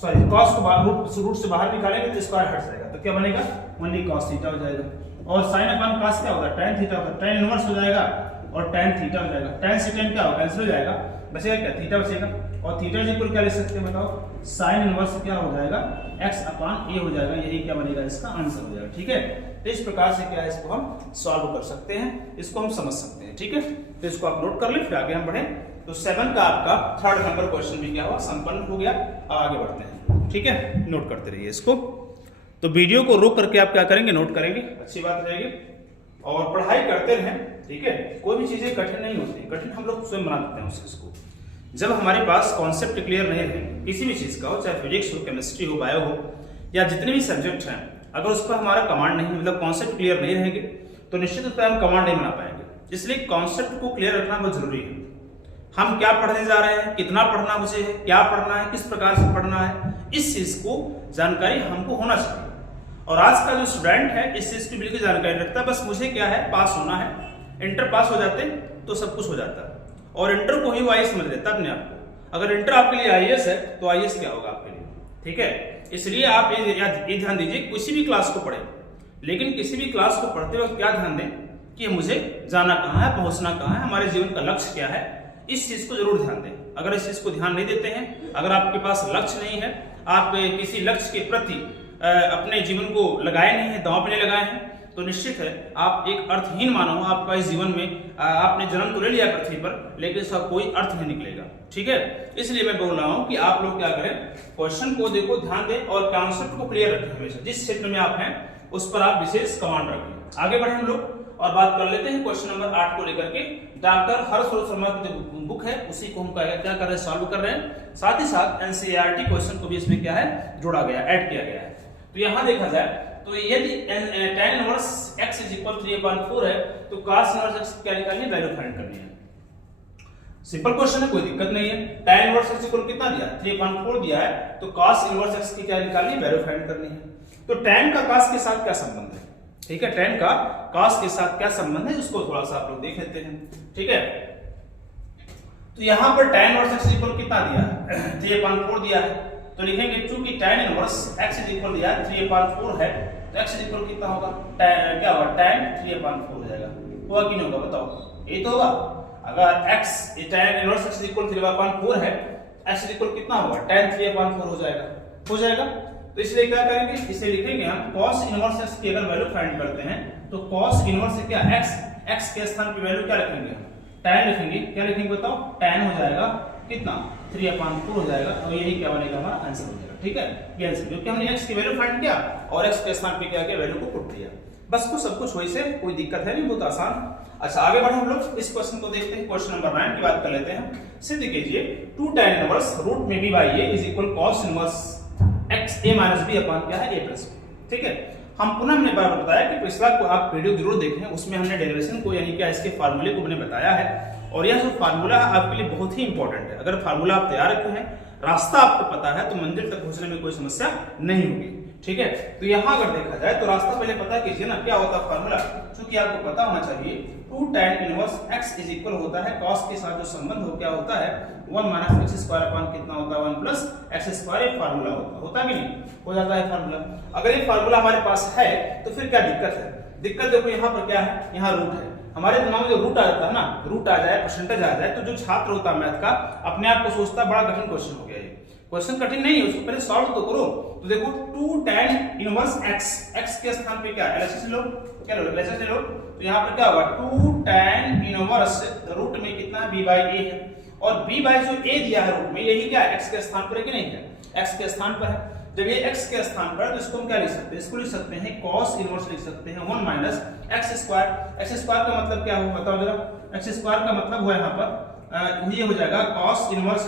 सॉरी cos को रूट से बाहर निकालेंगे तो स्क्वायर हट जाएगा, तो क्या बनेगा, ओनली cos थीटा हो जाएगा। और sin अपॉन cos क्या होगा, tan थीटा होगा, tan इनवर्स हो जाएगा और tan थीटा हो जाएगा, tan से tan क्या होगा, कैंसिल हो जाएगा, बचेगा क्या, थीटा बचेगा। और थीटा इज इक्वल क्या लिख सकते हैं बताओ, sin इनवर्स क्या हो जाएगा, x अपॉन a हो जाएगा, यही क्या बनेगा, इसका आंसर हो जाएगा। ठीक है, तो इस प्रकार से क्या है, इसको हम सॉल्व कर सकते हैं, इसको हम समझ सकते हैं। ठीक है, तो इसको आप नोट कर ले, फिर आगे हम बढ़े। तो 7 का आपका थर्ड नंबर क्वेश्चन भी क्या हुआ, संपन्न हो गया। आगे बढ़ते हैं, ठीक है, नोट करते रहिए इसको। तो वीडियो को रोक करके आप क्या करेंगे, नोट करेंगे, अच्छी बात रहेगी और पढ़ाई करते रहें। ठीक है, कोई भी चीजें कठिन नहीं होती, कठिन हम लोग स्वयं बना देते हैं उस चीज को। जब हमारे पास कॉन्सेप्ट क्लियर नहीं है किसी भी चीज का हो, चाहे फिजिक्स हो, केमिस्ट्री हो, बायो हो, या जितने भी सब्जेक्ट हैं, अगर उस पर हमारा कमांड नहीं, मतलब कॉन्सेप्ट क्लियर नहीं रहेंगे तो निश्चित रूप से हम कमांड नहीं बना पाएंगे। इसलिए कॉन्सेप्ट को क्लियर रखना बहुत जरूरी है। हम क्या पढ़ने जा रहे हैं, कितना पढ़ना मुझे है, क्या पढ़ना है, किस प्रकार से पढ़ना है, इस चीज को जानकारी हमको होना चाहिए। और आज का जो स्टूडेंट है इस चीज की बिल्कुल जानकारी रखता है, बस मुझे क्या है, पास होना है, इंटर पास हो जाते तो सब कुछ हो जाता है, और इंटर को ही वो आईएएस समझ लेता अपने आप को। अगर इंटर आपके लिए आईएएस है तो आईएएस क्या होगा आपके लिए। ठीक है, इसलिए आप ये ध्यान दीजिए, किसी भी क्लास को पढ़े, लेकिन किसी भी क्लास को पढ़ते वक्त क्या ध्यान दें कि मुझे जाना कहाँ है, पहुंचना कहाँ है, हमारे जीवन का लक्ष्य क्या है, इस चीज को जरूर ध्यान दें। अगर इस चीज को ध्यान नहीं देते हैं, अगर आपके पास लक्ष्य नहीं है, आप किसी लक्ष्य के प्रति अपने जीवन को लगाए नहीं है, दांव पे नहीं लगाए हैं, तो निश्चित है आप एक अर्थहीन मानव, आपका इस जीवन में आपने जन्म तो ले लिया पृथ्वी पर, लेकिन इसका कोई अर्थ नहीं निकलेगा। ठीक है, इसलिए मैं बोल रहा हूं कि आप लोग क्या करें, क्वेश्चन को देखो, ध्यान दें और कॉन्सेप्ट को क्लियर रखें। हमेशा जिस क्षेत्र में आप हैं उस पर आप विशेष कमांड रखें। आगे बढ़े हम लोग और बात कर लेते हैं क्वेश्चन नंबर 8 को लेकर के। डॉक्टर हर्षवर्धन शर्मा की जो बुक है उसी को हम क्या कर रहे हैं, सॉल्व कर रहे हैं। साथ ही साथ एनसीईआरटी क्वेश्चन को भी इसमें क्या है, जोड़ा गया, ऐड किया गया है। तो यहां देखा जाए तो यदि tan inverse x is equal 3/4 है तो cos इनवर्स x क्या निकालनी है, वैल्यू फाइंड करनी है। सिंपल क्वेश्चन है, कोई दिक्कत नहीं है। tan इनवर्स x इक्वल कितना दिया, 3/4 दिया है, तो cos इनवर्स x की क्या निकालनी है, वैल्यू फाइंड करनी है। तो tan का cos के साथ क्या संबंध है, ठीक है, tan का cos के साथ क्या संबंध है, उसको थोड़ा सा आप लोग देख लेते हैं। ठीक है, तो यहां पर tan इनवर्स x इक्वल कितना दिया है, 3/4 दिया है, तो लिखेंगे चूंकि tan inverse x is equal दिया 3/4 है, तो x इज इक्वल कितना होगा, क्या होगा, tan 3/4 हो जाएगा। होगा कि नहीं होगा बताओ, यही तो होगा। अगर x tan inverse x is equal 3/4 है, x इज इक्वल कितना होगा, tan 3/4 हो जाएगा, हो जाएगा। तो इसलिए क्या करेंगे, इसे लिखेंगे हम cos इनवर्स x की अगर वैल्यू फाइंड करते हैं तो cos इनवर्स से क्या x के स्थान पे वैल्यू क्या रखेंगे, tan लिखेंगे। क्या लिखेंगे बताओ, tan हो जाएगा कितना, 3/4 हो जाएगा, और यही क्या बनेगा, हमारा आंसर हो जाएगा। ठीक है, ये आंसर, क्योंकि हमने x की वैल्यू फाइंड किया और x के स्थान पे क्या किया, वैल्यू को पुट किया, बस कुछ सब कुछ वैसे, कोई दिक्कत है नहीं, बहुत आसान। अच्छा आगे बढ़े हम लोग, इस क्वेश्चन को देखते हैं। क्वेश्चन नंबर 9 की बात कर लेते हैं। सिद्ध कीजिए 2 tan इनवर्स रूट में b by a is equal cos inverse x a minus b upon क्या है, a प्लस b। ठीक है, हम पुनः हमने बार बताया कि पिछला को आप वीडियो जरूर देखें, उसमें हमने डेरिवेशन को यानी क्या इसके फार्मूले को हमने बताया है। और यह जो फार्मूला है आपके लिए बहुत ही इंपॉर्टेंट है। अगर फार्मूला आप तैयार रखे हैं, रास्ता आपको पता है, तो मंजिल तक पहुंचने में कोई समस्या नहीं होगी। ठीक है, तो यहाँ अगर देखा जाए तो रास्ता पहले पता कीजिए ना, क्या होता है फार्मूला, क्योंकि आपको पता होना चाहिए 2 tan inverse x is equal होता है cos के साथ जो संबंध हो क्या होता है 1 माइनस एक्स स्क्वायर अपॉन कितना होता है 1 प्लस एक्स स्क्वायर। एक फार्मूला होता है कि नहीं, हो जाता है फार्मूला। अगर ये फार्मूला हमारे पास है तो फिर क्या दिक्कत है? दिक्कत देखो यहाँ पर क्या है, यहाँ रूट है। हमारे दिमाग में जो रूट आ जाता है ना, रूट आ जाए, परसेंटेज आ जाए, तो जो छात्र होता है मैथ का अपने आप को सोचता है बड़ा कठिन क्वेश्चन हो गया ये। क्वेश्चन कठिन नहीं है, उसको पहले सॉल्व तो करो। तो देखो 2 tan इनवर्स x के स्थान पे क्या एलएचएस लो, क्या लो एलएचएस ले लो। तो यहाँ पर क्या होगा 2 tan इनवर्स रूट में कितना है b बाई a है, और b बाई जो a दिया है रूट में, यही क्या x के स्थान पर है कि नहीं है, x के स्थान पर है। जब ये x के स्थान पर है तो इसको हम क्या लिख सकते हैं, इसको लिख सकते हैं cos इनवर्स लिख सकते हैं 1 minus X square. X square का मतलब क्या हुआ बताओ जरा, एक्स स्क्वायर का मतलब हुआ यहाँ पर ये हो जाएगा cos inverse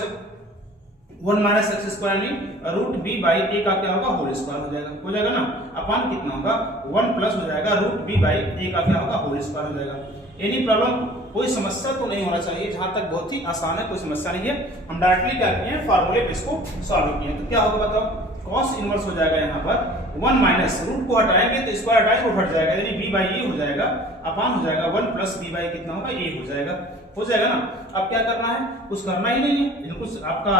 1 minus X square नहीं रूट b बाई a का क्या होगा होल स्क्वायर हो जाएगा ना, अपान कितना होगा 1 प्लस हो जाएगा रूट b बाई a का क्या होगा होल स्क्वायर हो जाएगा। एनी प्रॉब्लम, कोई समस्या तो नहीं होना चाहिए, जहां तक बहुत ही आसान है, कोई समस्या नहीं है। हम डायरेक्टली क्या किए हैं, फार्मूले पे इसको सॉल्व किए। तो क्या होगा बताओ, cos इनवर्स हो जाएगा यहाँ पर 1 माइनस रूट को हटाएंगे तो स्क्वायर हटाएंगे रूट हट जाएगा, यानी b बाई a हो जाएगा, अपान हो जाएगा 1 प्लस b बाई कितना होगा a हो जाएगा ना। अब क्या करना है, कुछ करना ही नहीं है, कुछ आपका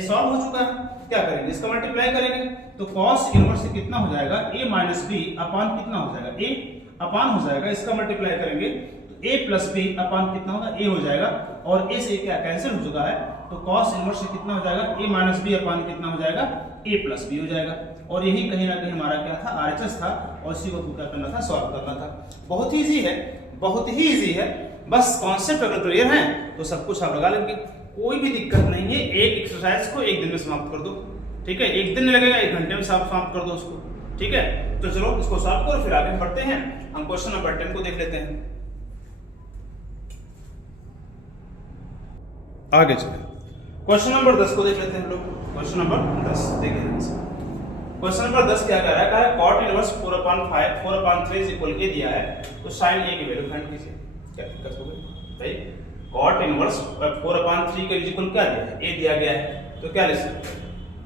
सॉल्व हो चुका है। क्या करेंगे, इसका मल्टीप्लाई करेंगे तो cos इनवर्स से कितना हो जाएगा a माइनस b अपान कितना हो जाएगा a अपान हो जाएगा, इसका मल्टीप्लाई करेंगे तो a प्लस b अपान कितना होगा a हो जाएगा, और a से क्या कैंसिल हो चुका है, तो cos इनवर्स से कितना हो जाएगा a माइनस b अपान कितना हो जाएगा a प्लस b हो जाएगा। और यही कहीं ना कहीं हमारा क्या था RHS था, और इसी को क्या करना था, सॉल्व करना था। बहुत ही इजी है, बहुत ही इजी है, बस कॉन्सेप्ट अगर क्लियर है तो सब कुछ आप लगा लेंगे, कोई भी दिक्कत नहीं है। एक एक्सरसाइज को एक दिन में समाप्त कर दो, ठीक है, एक दिन लगेगा, 1 घंटे में समाप्त कर दो उसको, ठीक है। तो चलो इसको सॉल्व करो, फिर आगे बढ़ते हैं, हम क्वेश्चन नंबर 10 को देख लेते हैं। आगे चले क्वेश्चन नंबर 10 को देख लेते हैं हम लोग। क्वेश्चन नंबर 10 देखिए, क्वेश्चन नंबर 10 क्या कह रहा है, cot इनवर्स 4/5 4/3 इक्वल a दिया है, तो sin a की वैल्यू फाइंड कीजिए। क्या दिक्कत हो गई भाई, cot इनवर्स 4/3 के इक्वल क्या दिया है, a दिया गया है, तो क्या लिख सकते हैं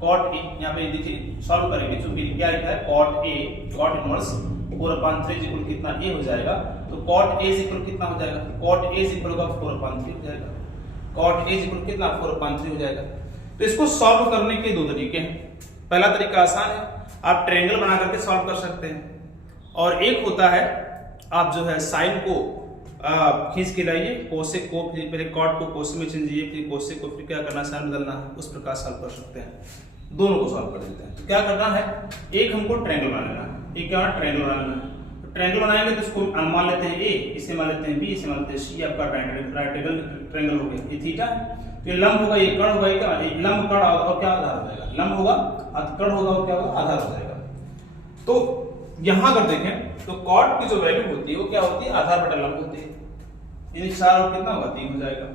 cot a, यहाँ पे देखिए सॉल्व करेंगे, चूंकि क्या लिखा है cot इनवर्स 4/3 इक्वल कितना a हो जाएगा, तो cot a इक्वल कितना हो जाएगा, cot a इक्वल होगा 4/3 हो जाएगा, cot a इक्वल कितना 4/3 हो जाएगा। तो इसको सॉल्व करने के 2 तरीके हैं। पहला तरीका आसान है, आप ट्रायंगल बना करके सॉल्व कर सकते हैं, और एक होता है आप जो है साइन को खींच के लाइए, कोसेक को पहले कॉट को कोसेक में चेंजिए, फिर कोसेक को फिर क्या करना है साइन बदलना है, उस प्रकार सॉल्व कर सकते हैं। दोनों को सॉल्व कर देते हैं। तो क्या करना है, एक हमको ट्रायंगल बना लेना है, एक क्या ट्रायंगल बना लेना है। तो ट्रायंगल बनाएंगे तो इसको मान लेते हैं a, इसे मान लेते हैं b, इसे मान लेते हैं c, आपका राइट एंगल ट्रायंगल हो गया, ये थीटा है। तो ये लंब होगा, ये कर्ण होगा, क्या लंब कर्ण और क्या आधार हो जाएगा, लंब होगा कर्ण होगा और क्या होगा आधार हो जाएगा। तो यहां अगर देखें तो कॉट की जो वैल्यू होती है वो क्या होती है, आधार बटा लंब होती है, यानी 4 और कितना होगा 3 हो जाएगा।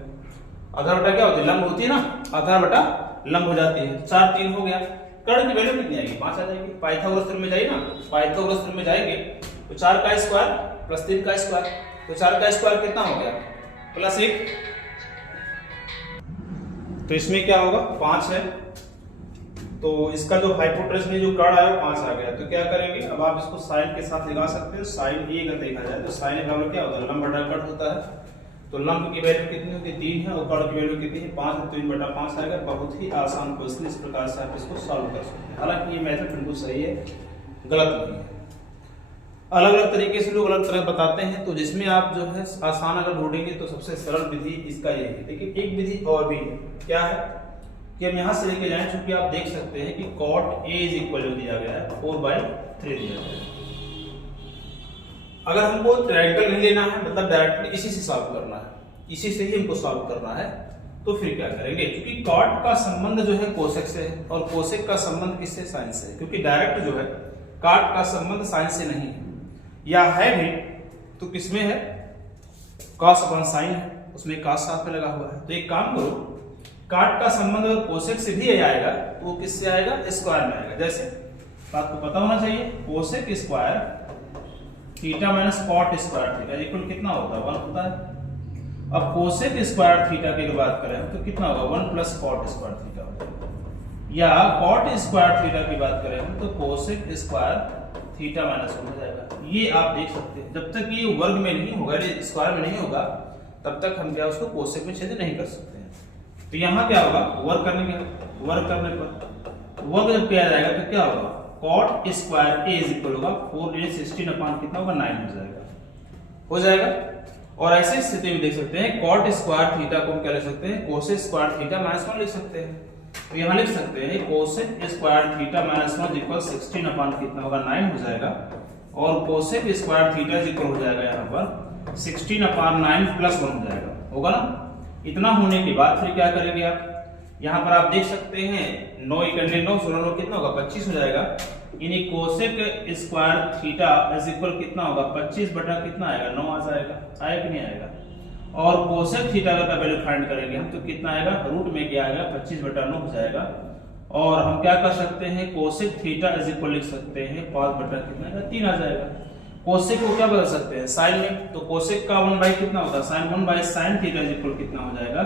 आधार बटा क्या होती है, लंब होती है ना, आधार बटा लंब हो जाती है, 4 3 हो गया। कर्ण की वैल्यू कितनी आएगी, 5 आ जाएगी। पाइथागोरस थ्योरम में जाइए ना, पाइथागोरस थ्योरम में जाएंगे तो 4 का स्क्वायर प्लस 3 का स्क्वायर, तो 4 का स्क्वायर कितना हो गया प्लस 1, तो इसमें क्या होगा 5 है, तो इसका जो हाइपोटेनस में जो कर्ण आया 5 आ गया। तो क्या करेंगे, अब आप इसको साइन के साथ लगा सकते हैं। साइन a अगर देखा जाए तो साइन बराबर क्या होता है, लंब बटा कर्ण होता है। तो लंब की वैल्यू कितनी होती है 3 है, और कर्ण की वैल्यू कितनी है 5 है, तो 3/5 आएगा। बहुत ही आसान क्वेश्चन, इस प्रकार से आप इसको सॉल्व कर सकते हैं। हालांकि ये मेथड बिल्कुल सही है, गलत नहीं है। अलग अलग तरीके से लोग अलग तरह बताते हैं, तो जिसमें आप जो है आसान अगर ढूंढेंगे तो सबसे सरल विधि इसका ये है। लेकिन एक विधि और भी है, क्या है कि हम यहां से लेके जाएं, क्योंकि आप देख सकते हैं कि cot a इज इक्वल जो दिया गया है 4/3 दिया गया है। अगर हमको ट्रायंगल नहीं लेना है, मतलब डायरेक्टली इसी से सॉल्व करना है, इसी से ही हमको सॉल्व करना है, तो फिर क्या करेंगे, क्योंकि cot का संबंध जो है कोसेक से है, और कोसेक का संबंध किससे, साइन से है। क्योंकि डायरेक्ट जो है cot का संबंध साइन से नहीं है, या है भी तो किसमें है, cos अपॉन साइन है, उसमें cos साथ में लगा हुआ है। तो एक काम करो, cot का संबंध अगर कोसेक से भी आएगा तो वो किससे आएगा, स्क्वायर में आएगा। जैसे बात को पता होना चाहिए। Cosec square theta minus cot square theta equal कितना होता है 1 होता है। अब कोसेक स्क्वायर थीटा की बात करें तो कितना होगा 1 प्लस कॉट स्क्वायर थीटा हो जाएगा, या कॉट स्क्वायर थीटा की बात करें तो कोसेक स्क्वायर थीटा माइनस 1 हो जाएगा। ये आप देख सकते हैं जब तक ये वर्ग में नहीं होगा, स्क्वायर में नहीं होगा, तब तक हम क्या उसको कोसेक में छेद नहीं कर सकते हैं। तो यहाँ क्या होगा वर्ग करने पर वर्ग जब किया जाएगा तो क्या होगा cot square a is equal होगा 4 × 16 अपॉन कितना होगा 9 हो जाएगा। और ऐसे स्थिति में देख सकते हैं कॉट स्क्वायर थीटा को हम क्या लिख सकते हैं कोसेक स्क्वायर थीटा माइनस 1 लिख सकते हैं। तो यहाँ लिख सकते हैं cosec square theta minus 1 equal 16 upon कितना होगा 9 हो जाएगा, और कोसेक स्क्वायर थीटा इक्वल हो जाएगा यहाँ पर 16 अपॉन 9 प्लस 1 हो जाएगा, होगा ना। इतना होने के बाद फिर क्या करेंगे आप, यहाँ पर आप देख सकते हैं 9 × 9 16 9 कितना होगा 25 हो जाएगा, यानी cosec square theta is equal कितना होगा 25 बटा कितना आएगा 9 आ जाएगा, आएगा कि नहीं आएगा। और कोसेक थीटा का वैल्यू फाइंड करेंगे हम तो कितना आएगा रूट में क्या आएगा 25 बटा 9 हो जाएगा। और हम क्या कर सकते हैं कोसेक थीटा इज इक्वल लिख सकते हैं 5 बटा कितना आएगा 3 आ जाएगा। कोसेक को क्या बदल सकते हैं साइन में, तो कोसेक का 1 बाई कितना होता है sine 1 by sine theta is equal कितना हो जाएगा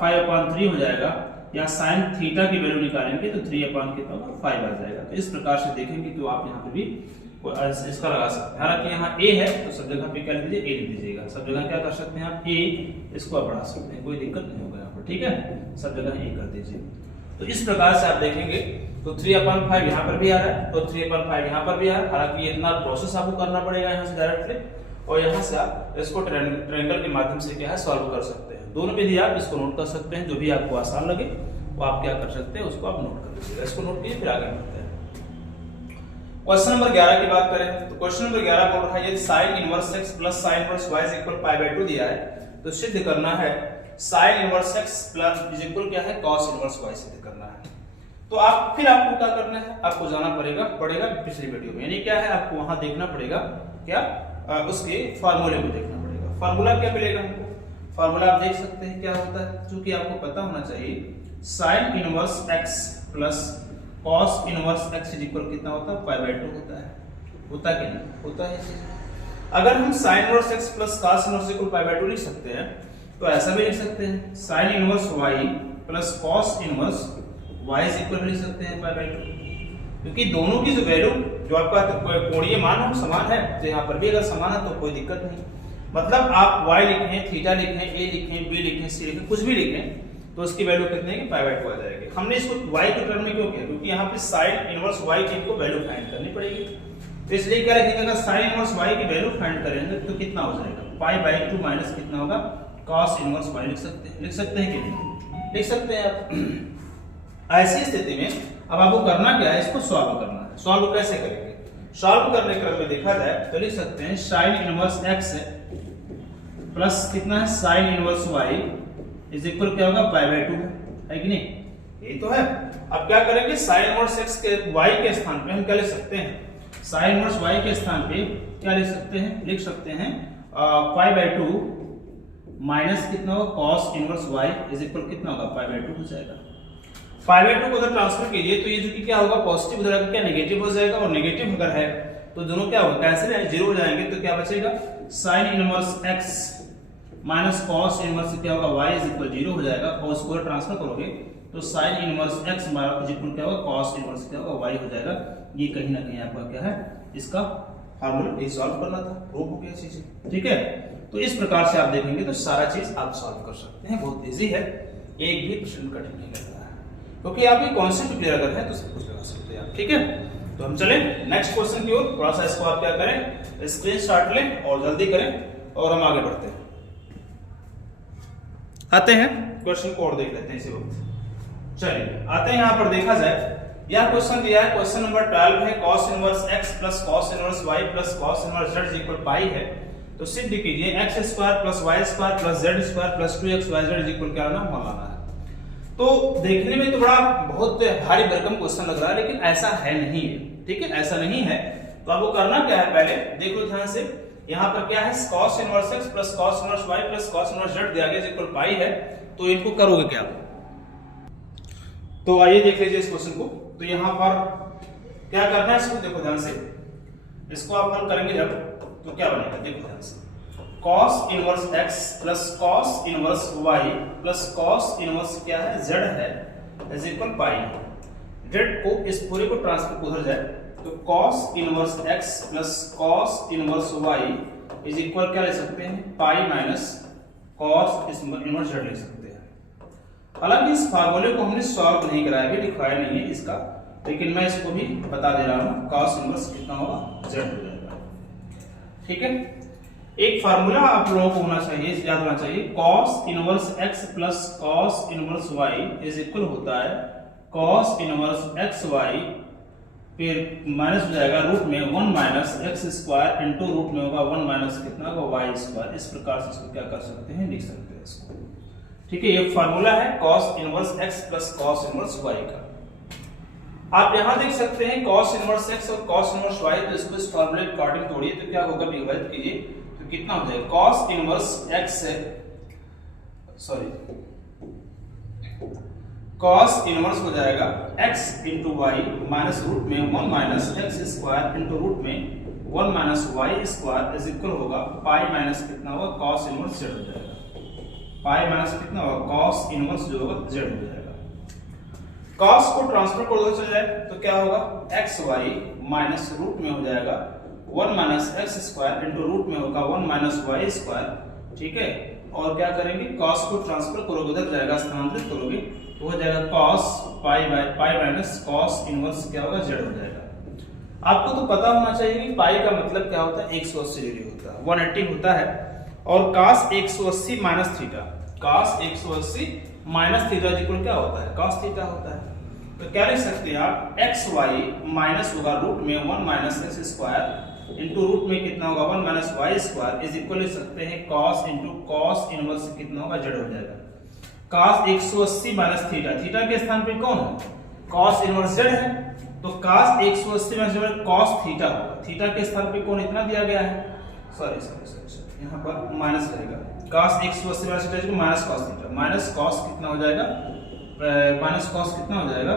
5/3 हो जाएगा, या साइन थीटा की वैल्यू निकालेंगे तो 3/कितना होगा 5 आ जाएगा। तो इस प्रकार से देखेंगे तो आप यहाँ पे भी इसका लगा सकते हैं। हालांकि यहाँ a है तो सब जगह पे क्या लिख दीजिए a लिख दीजिएगा, सब जगह क्या कर सकते हैं आप a इसको आप बढ़ा सकते हैं, कोई दिक्कत नहीं होगा यहाँ पर, ठीक है, सब जगह a कर दीजिए। तो इस प्रकार से आप देखेंगे तो 3/5 यहाँ पर भी आ रहा है, तो 3/5 यहाँ पर भी आ रहा है। हालांकि ये इतना प्रोसेस आपको करना पड़ेगा यहाँ से डायरेक्टली, और यहाँ से आप इसको ट्रायंगल के माध्यम से क्या है सॉल्व कर सकते हैं। दोनों विधि आप इसको नोट कर सकते हैं, जो भी आपको आसान लगे वो आप क्या कर सकते हैं उसको आप नोट कर लीजिएगा। इसको नोट कीजिए फिर आगे बढ़ते हैं। क्वेश्चन नंबर 11 की बात करें तो क्वेश्चन नंबर 11 बोल रहा है यदि sin inverse x plus sin inverse y is equal π/2 दिया है तो सिद्ध करना है sin inverse x plus is equal क्या है cos इनवर्स y सिद्ध करना है। तो आप फिर आपको क्या करना है, आपको जाना पड़ेगा पिछली वीडियो में, यानी क्या है आपको वहां देखना पड़ेगा क्या उसके फार्मूले को देखना पड़ेगा। फार्मूला क्या मिलेगा हमको, फार्मूला आप देख सकते हैं क्या होता है, क्योंकि आपको पता होना चाहिए sin inverse x plus cos inverse x is equal कितना होता है π/2 होता है, होता कि नहीं होता है। अगर हम sin inverse x plus cos inverse equal π/2 लिख सकते हैं तो ऐसा भी लिख सकते हैं sin inverse y plus cos inverse y is equal लिख सकते हैं π/2, क्योंकि दोनों की जो वैल्यू जो आपका कोणीय मान हो समान है, तो यहाँ पर भी अगर समान है तो कोई दिक्कत नहीं। मतलब आप y लिखें, थीटा लिखें, a लिखें, b लिखें, c लिखें, कुछ भी लिखें तो उसकी वैल्यू कितने की π/2 आ जाएगी। हमने इसको y के टर्म में क्यों किया, क्योंकि यहाँ पे sin इनवर्स y की इनको वैल्यू फाइंड करनी पड़ेगी, तो इसलिए क्या लिखेंगे अगर sin इनवर्स y की वैल्यू फाइंड करेंगे तो कितना हो जाएगा π/2 माइनस कितना होगा cos इनवर्स y लिख सकते हैं कि नहीं लिख सकते हैं आप। ऐसी स्थिति में अब आपको करना क्या है, इसको सॉल्व करना है। सॉल्व कैसे करेंगे, सॉल्व करने के क्रम में देखा जाए तो लिख सकते हैं sin इनवर्स x प्लस कितना है sin inverse y is equal क्या होगा π/2 है कि नहीं, यही तो है। अब क्या करेंगे sin इनवर्स x के y के स्थान पे हम क्या लिख सकते हैं, sin इनवर्स y के स्थान पे क्या लिख सकते हैं π/2 माइनस कितना होगा cos inverse y is equal कितना होगा π/2 हो जाएगा। π/2 को अगर ट्रांसफर कीजिए तो ये जो कि क्या होगा पॉजिटिव हो जाएगा, क्या नेगेटिव हो जाएगा, और नेगेटिव अगर है तो दोनों क्या होगा कैंसिल है, जीरो हो जाएंगे, तो क्या बचेगा sin inverse x minus cos inverse क्या होगा y इज इक्वल 0 हो जाएगा, और उसको ट्रांसफर करोगे तो sin inverse x is equal क्या होगा cos इनवर्स क्या होगा y हो जाएगा। ये कहीं ना कहीं आपका क्या है इसका फार्मूला ये सॉल्व करना था, प्रूफ हो गया चीजें, ठीक है। तो इस प्रकार से आप देखेंगे तो सारा चीज आप सॉल्व कर सकते हैं, बहुत इजी है, एक भी प्रश्न कठिन नहीं लग रहा है, क्योंकि आप ये कॉन्सेप्ट क्लियर अगर है तो सब कुछ लगा सकते हैं आप, ठीक है। तो हम चले नेक्स्ट क्वेश्चन की ओर, थोड़ा सा इसको आप क्या करें स्क्रीनशॉट लें और जल्दी करें और हम आगे बढ़ते हैं। आते हैं क्वेश्चन को और देख लेते हैं इसी वक्त। चलिए आते हैं, यहाँ पर देखा जाए यह क्वेश्चन दिया है, क्वेश्चन नंबर 12 है cos inverse x plus cos inverse y plus cos inverse z equal pi है। तो सिद्ध कीजिए x square plus y square plus z square plus 2xyz equal क्या आना लाना है। तो देखने में तो बड़ा बहुत भारी भरकम क्वेश्चन लग रहा है, लेकिन ऐसा है नहीं है, ठीक है, ऐसा नहीं है। तो आपको करना क्या है, पहले देख लो ध्यान से, यहाँ पर क्या है cos inverse x plus cos inverse y plus cos inverse z दिया गया इक्वल पाई है, तो इनको करोगे क्या। तो आइए देख लीजिए इस क्वेश्चन को। तो यहाँ पर क्या करना है इसको, देखो ध्यान से, इसको आप हल करेंगे जब तो क्या बनेगा, देखो ध्यान से, cos inverse x plus cos inverse y plus cos inverse क्या है z है इज इक्वल पाई। z को इस पूरे को ट्रांसफर उधर जाए तो cos inverse x plus cos inverse y is equal क्या ले सकते हैं, pi minus cos inverse z ले सकते हैं। हालांकि इस फार्मूले को हमने सॉल्व नहीं कराया, भी लिखवाया नहीं है इसका, लेकिन मैं इसको भी बता दे रहा हूं, cos इनवर्स कितना होगा, z हो जाएगा। ठीक है, एक फार्मूला आप लोगों को होना चाहिए, याद होना चाहिए, cos inverse x plus cos inverse y is equal होता है cos इनवर्स xy, फिर माइनस हो जाएगा रूट में 1 minus X square into root में होगा 1 माइनस कितना होगा वाई स्क्वायर। इस प्रकार से इसको क्या कर सकते हैं, लिख सकते हैं इसको। ठीक है, ये फार्मूला है cos inverse x plus cos inverse y का। आप यहां देख सकते हैं cos इनवर्स x और cos इनवर्स y, तो इसको इस फार्मूले के अकॉर्डिंग तोड़िए तो क्या होगा, विभाजित कीजिए तो कितना हो जाएगा, cos इनवर्स x है, सॉरी cos इनवर्स हो जाएगा x into Y minus root में 1 minus X square into root में 1 minus Y square is equal होगा पाई माइनस कितना होगा, cos इनवर्स z हो जाएगा। पाई माइनस कितना होगा, cos इनवर्स जो होगा z हो जाएगा। cos को ट्रांसफर कर दो चल जाए तो क्या होगा, एक्स वाई माइनस रूट में हो जाएगा 1 minus X square into root में होगा 1 माइनस वाई स्क्वायर। ठीक है, और क्या करेंगे, cos को ट्रांसफर करोगे उधर जाएगा, स्थानांतरित करोगे तो हो जाएगा cos pi minus cos inverse क्या होगा, z हो जाएगा। आपको तो पता होना चाहिए कि पाई का मतलब क्या होता है, 180 डिग्री होता है, 180 होता है, और cos 180 minus theta, cos 180 minus theta equal क्या होता है, cos थीटा होता है। तो क्या लिख सकते हैं आप, एक्स वाई माइनस होगा रूट में 1 minus X square into root में कितना होगा 1 minus Y square is equal लिख सकते हैं cos इंटू cos इनवर्स कितना होगा, z हो जाएगा। cos 180 माइनस थीटा, थीटा के स्थान पे कौन है, cos इनवर्स z है, तो cos 180 माइनस cos थीटा होगा, थीटा के स्थान पे कौन इतना दिया गया है, सॉरी यहाँ पर माइनस रहेगा, cos 180 minus theta minus cos theta, minus cos कितना हो जाएगा, माइनस cos कितना हो जाएगा,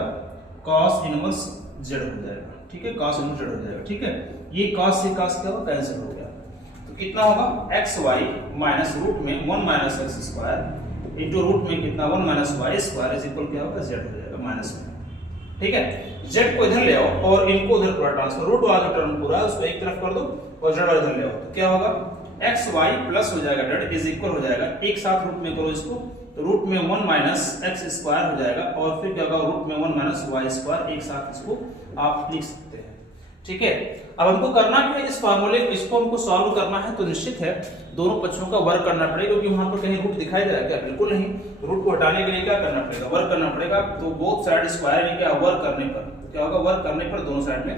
cos इनवर्स z हो जाएगा। ठीक है, cos इनवर्स z हो जाएगा। ठीक है, ये cos से cos क्या होगा, कैंसिल हो गया, तो कितना होगा, एक्स वाई माइनस रूट में 1 minus X square into root में कितना 1 minus Y square is equal क्या होगा, z हो जाएगा माइनस में। ठीक है, z को इधर ले आओ और इनको उधर पूरा ट्रांसफर, रूट वाला टर्म पूरा उसको एक तरफ कर दो और z वाला इधर ले आओ, तो क्या होगा, एक्स वाई प्लस हो जाएगा z इज इक्वल हो जाएगा, एक साथ रूट में करो इसको तो रूट में 1 माइनस एक्स स्क्वायर हो जाएगा, और फिर क्या होगा रूट में 1 माइनस वाई स्क्वायर, एक साथ इसको आप लिख सकते हैं। ठीक है, अब हमको करना क्या है, इस फार्मूले इसको हमको सॉल्व करना है, तो निश्चित है दोनों पक्षों का वर्क करना पड़ेगा, क्योंकि वहां पर कहीं रूट दिखाई दे रहा है क्या, बिल्कुल नहीं, रूट को हटाने के लिए क्या करना पड़ेगा, वर्क करना पड़ेगा। तो बोथ साइड स्क्वायर में क्या वर्क करने पर क्या होगा, वर्क करने पर दोनों साइड में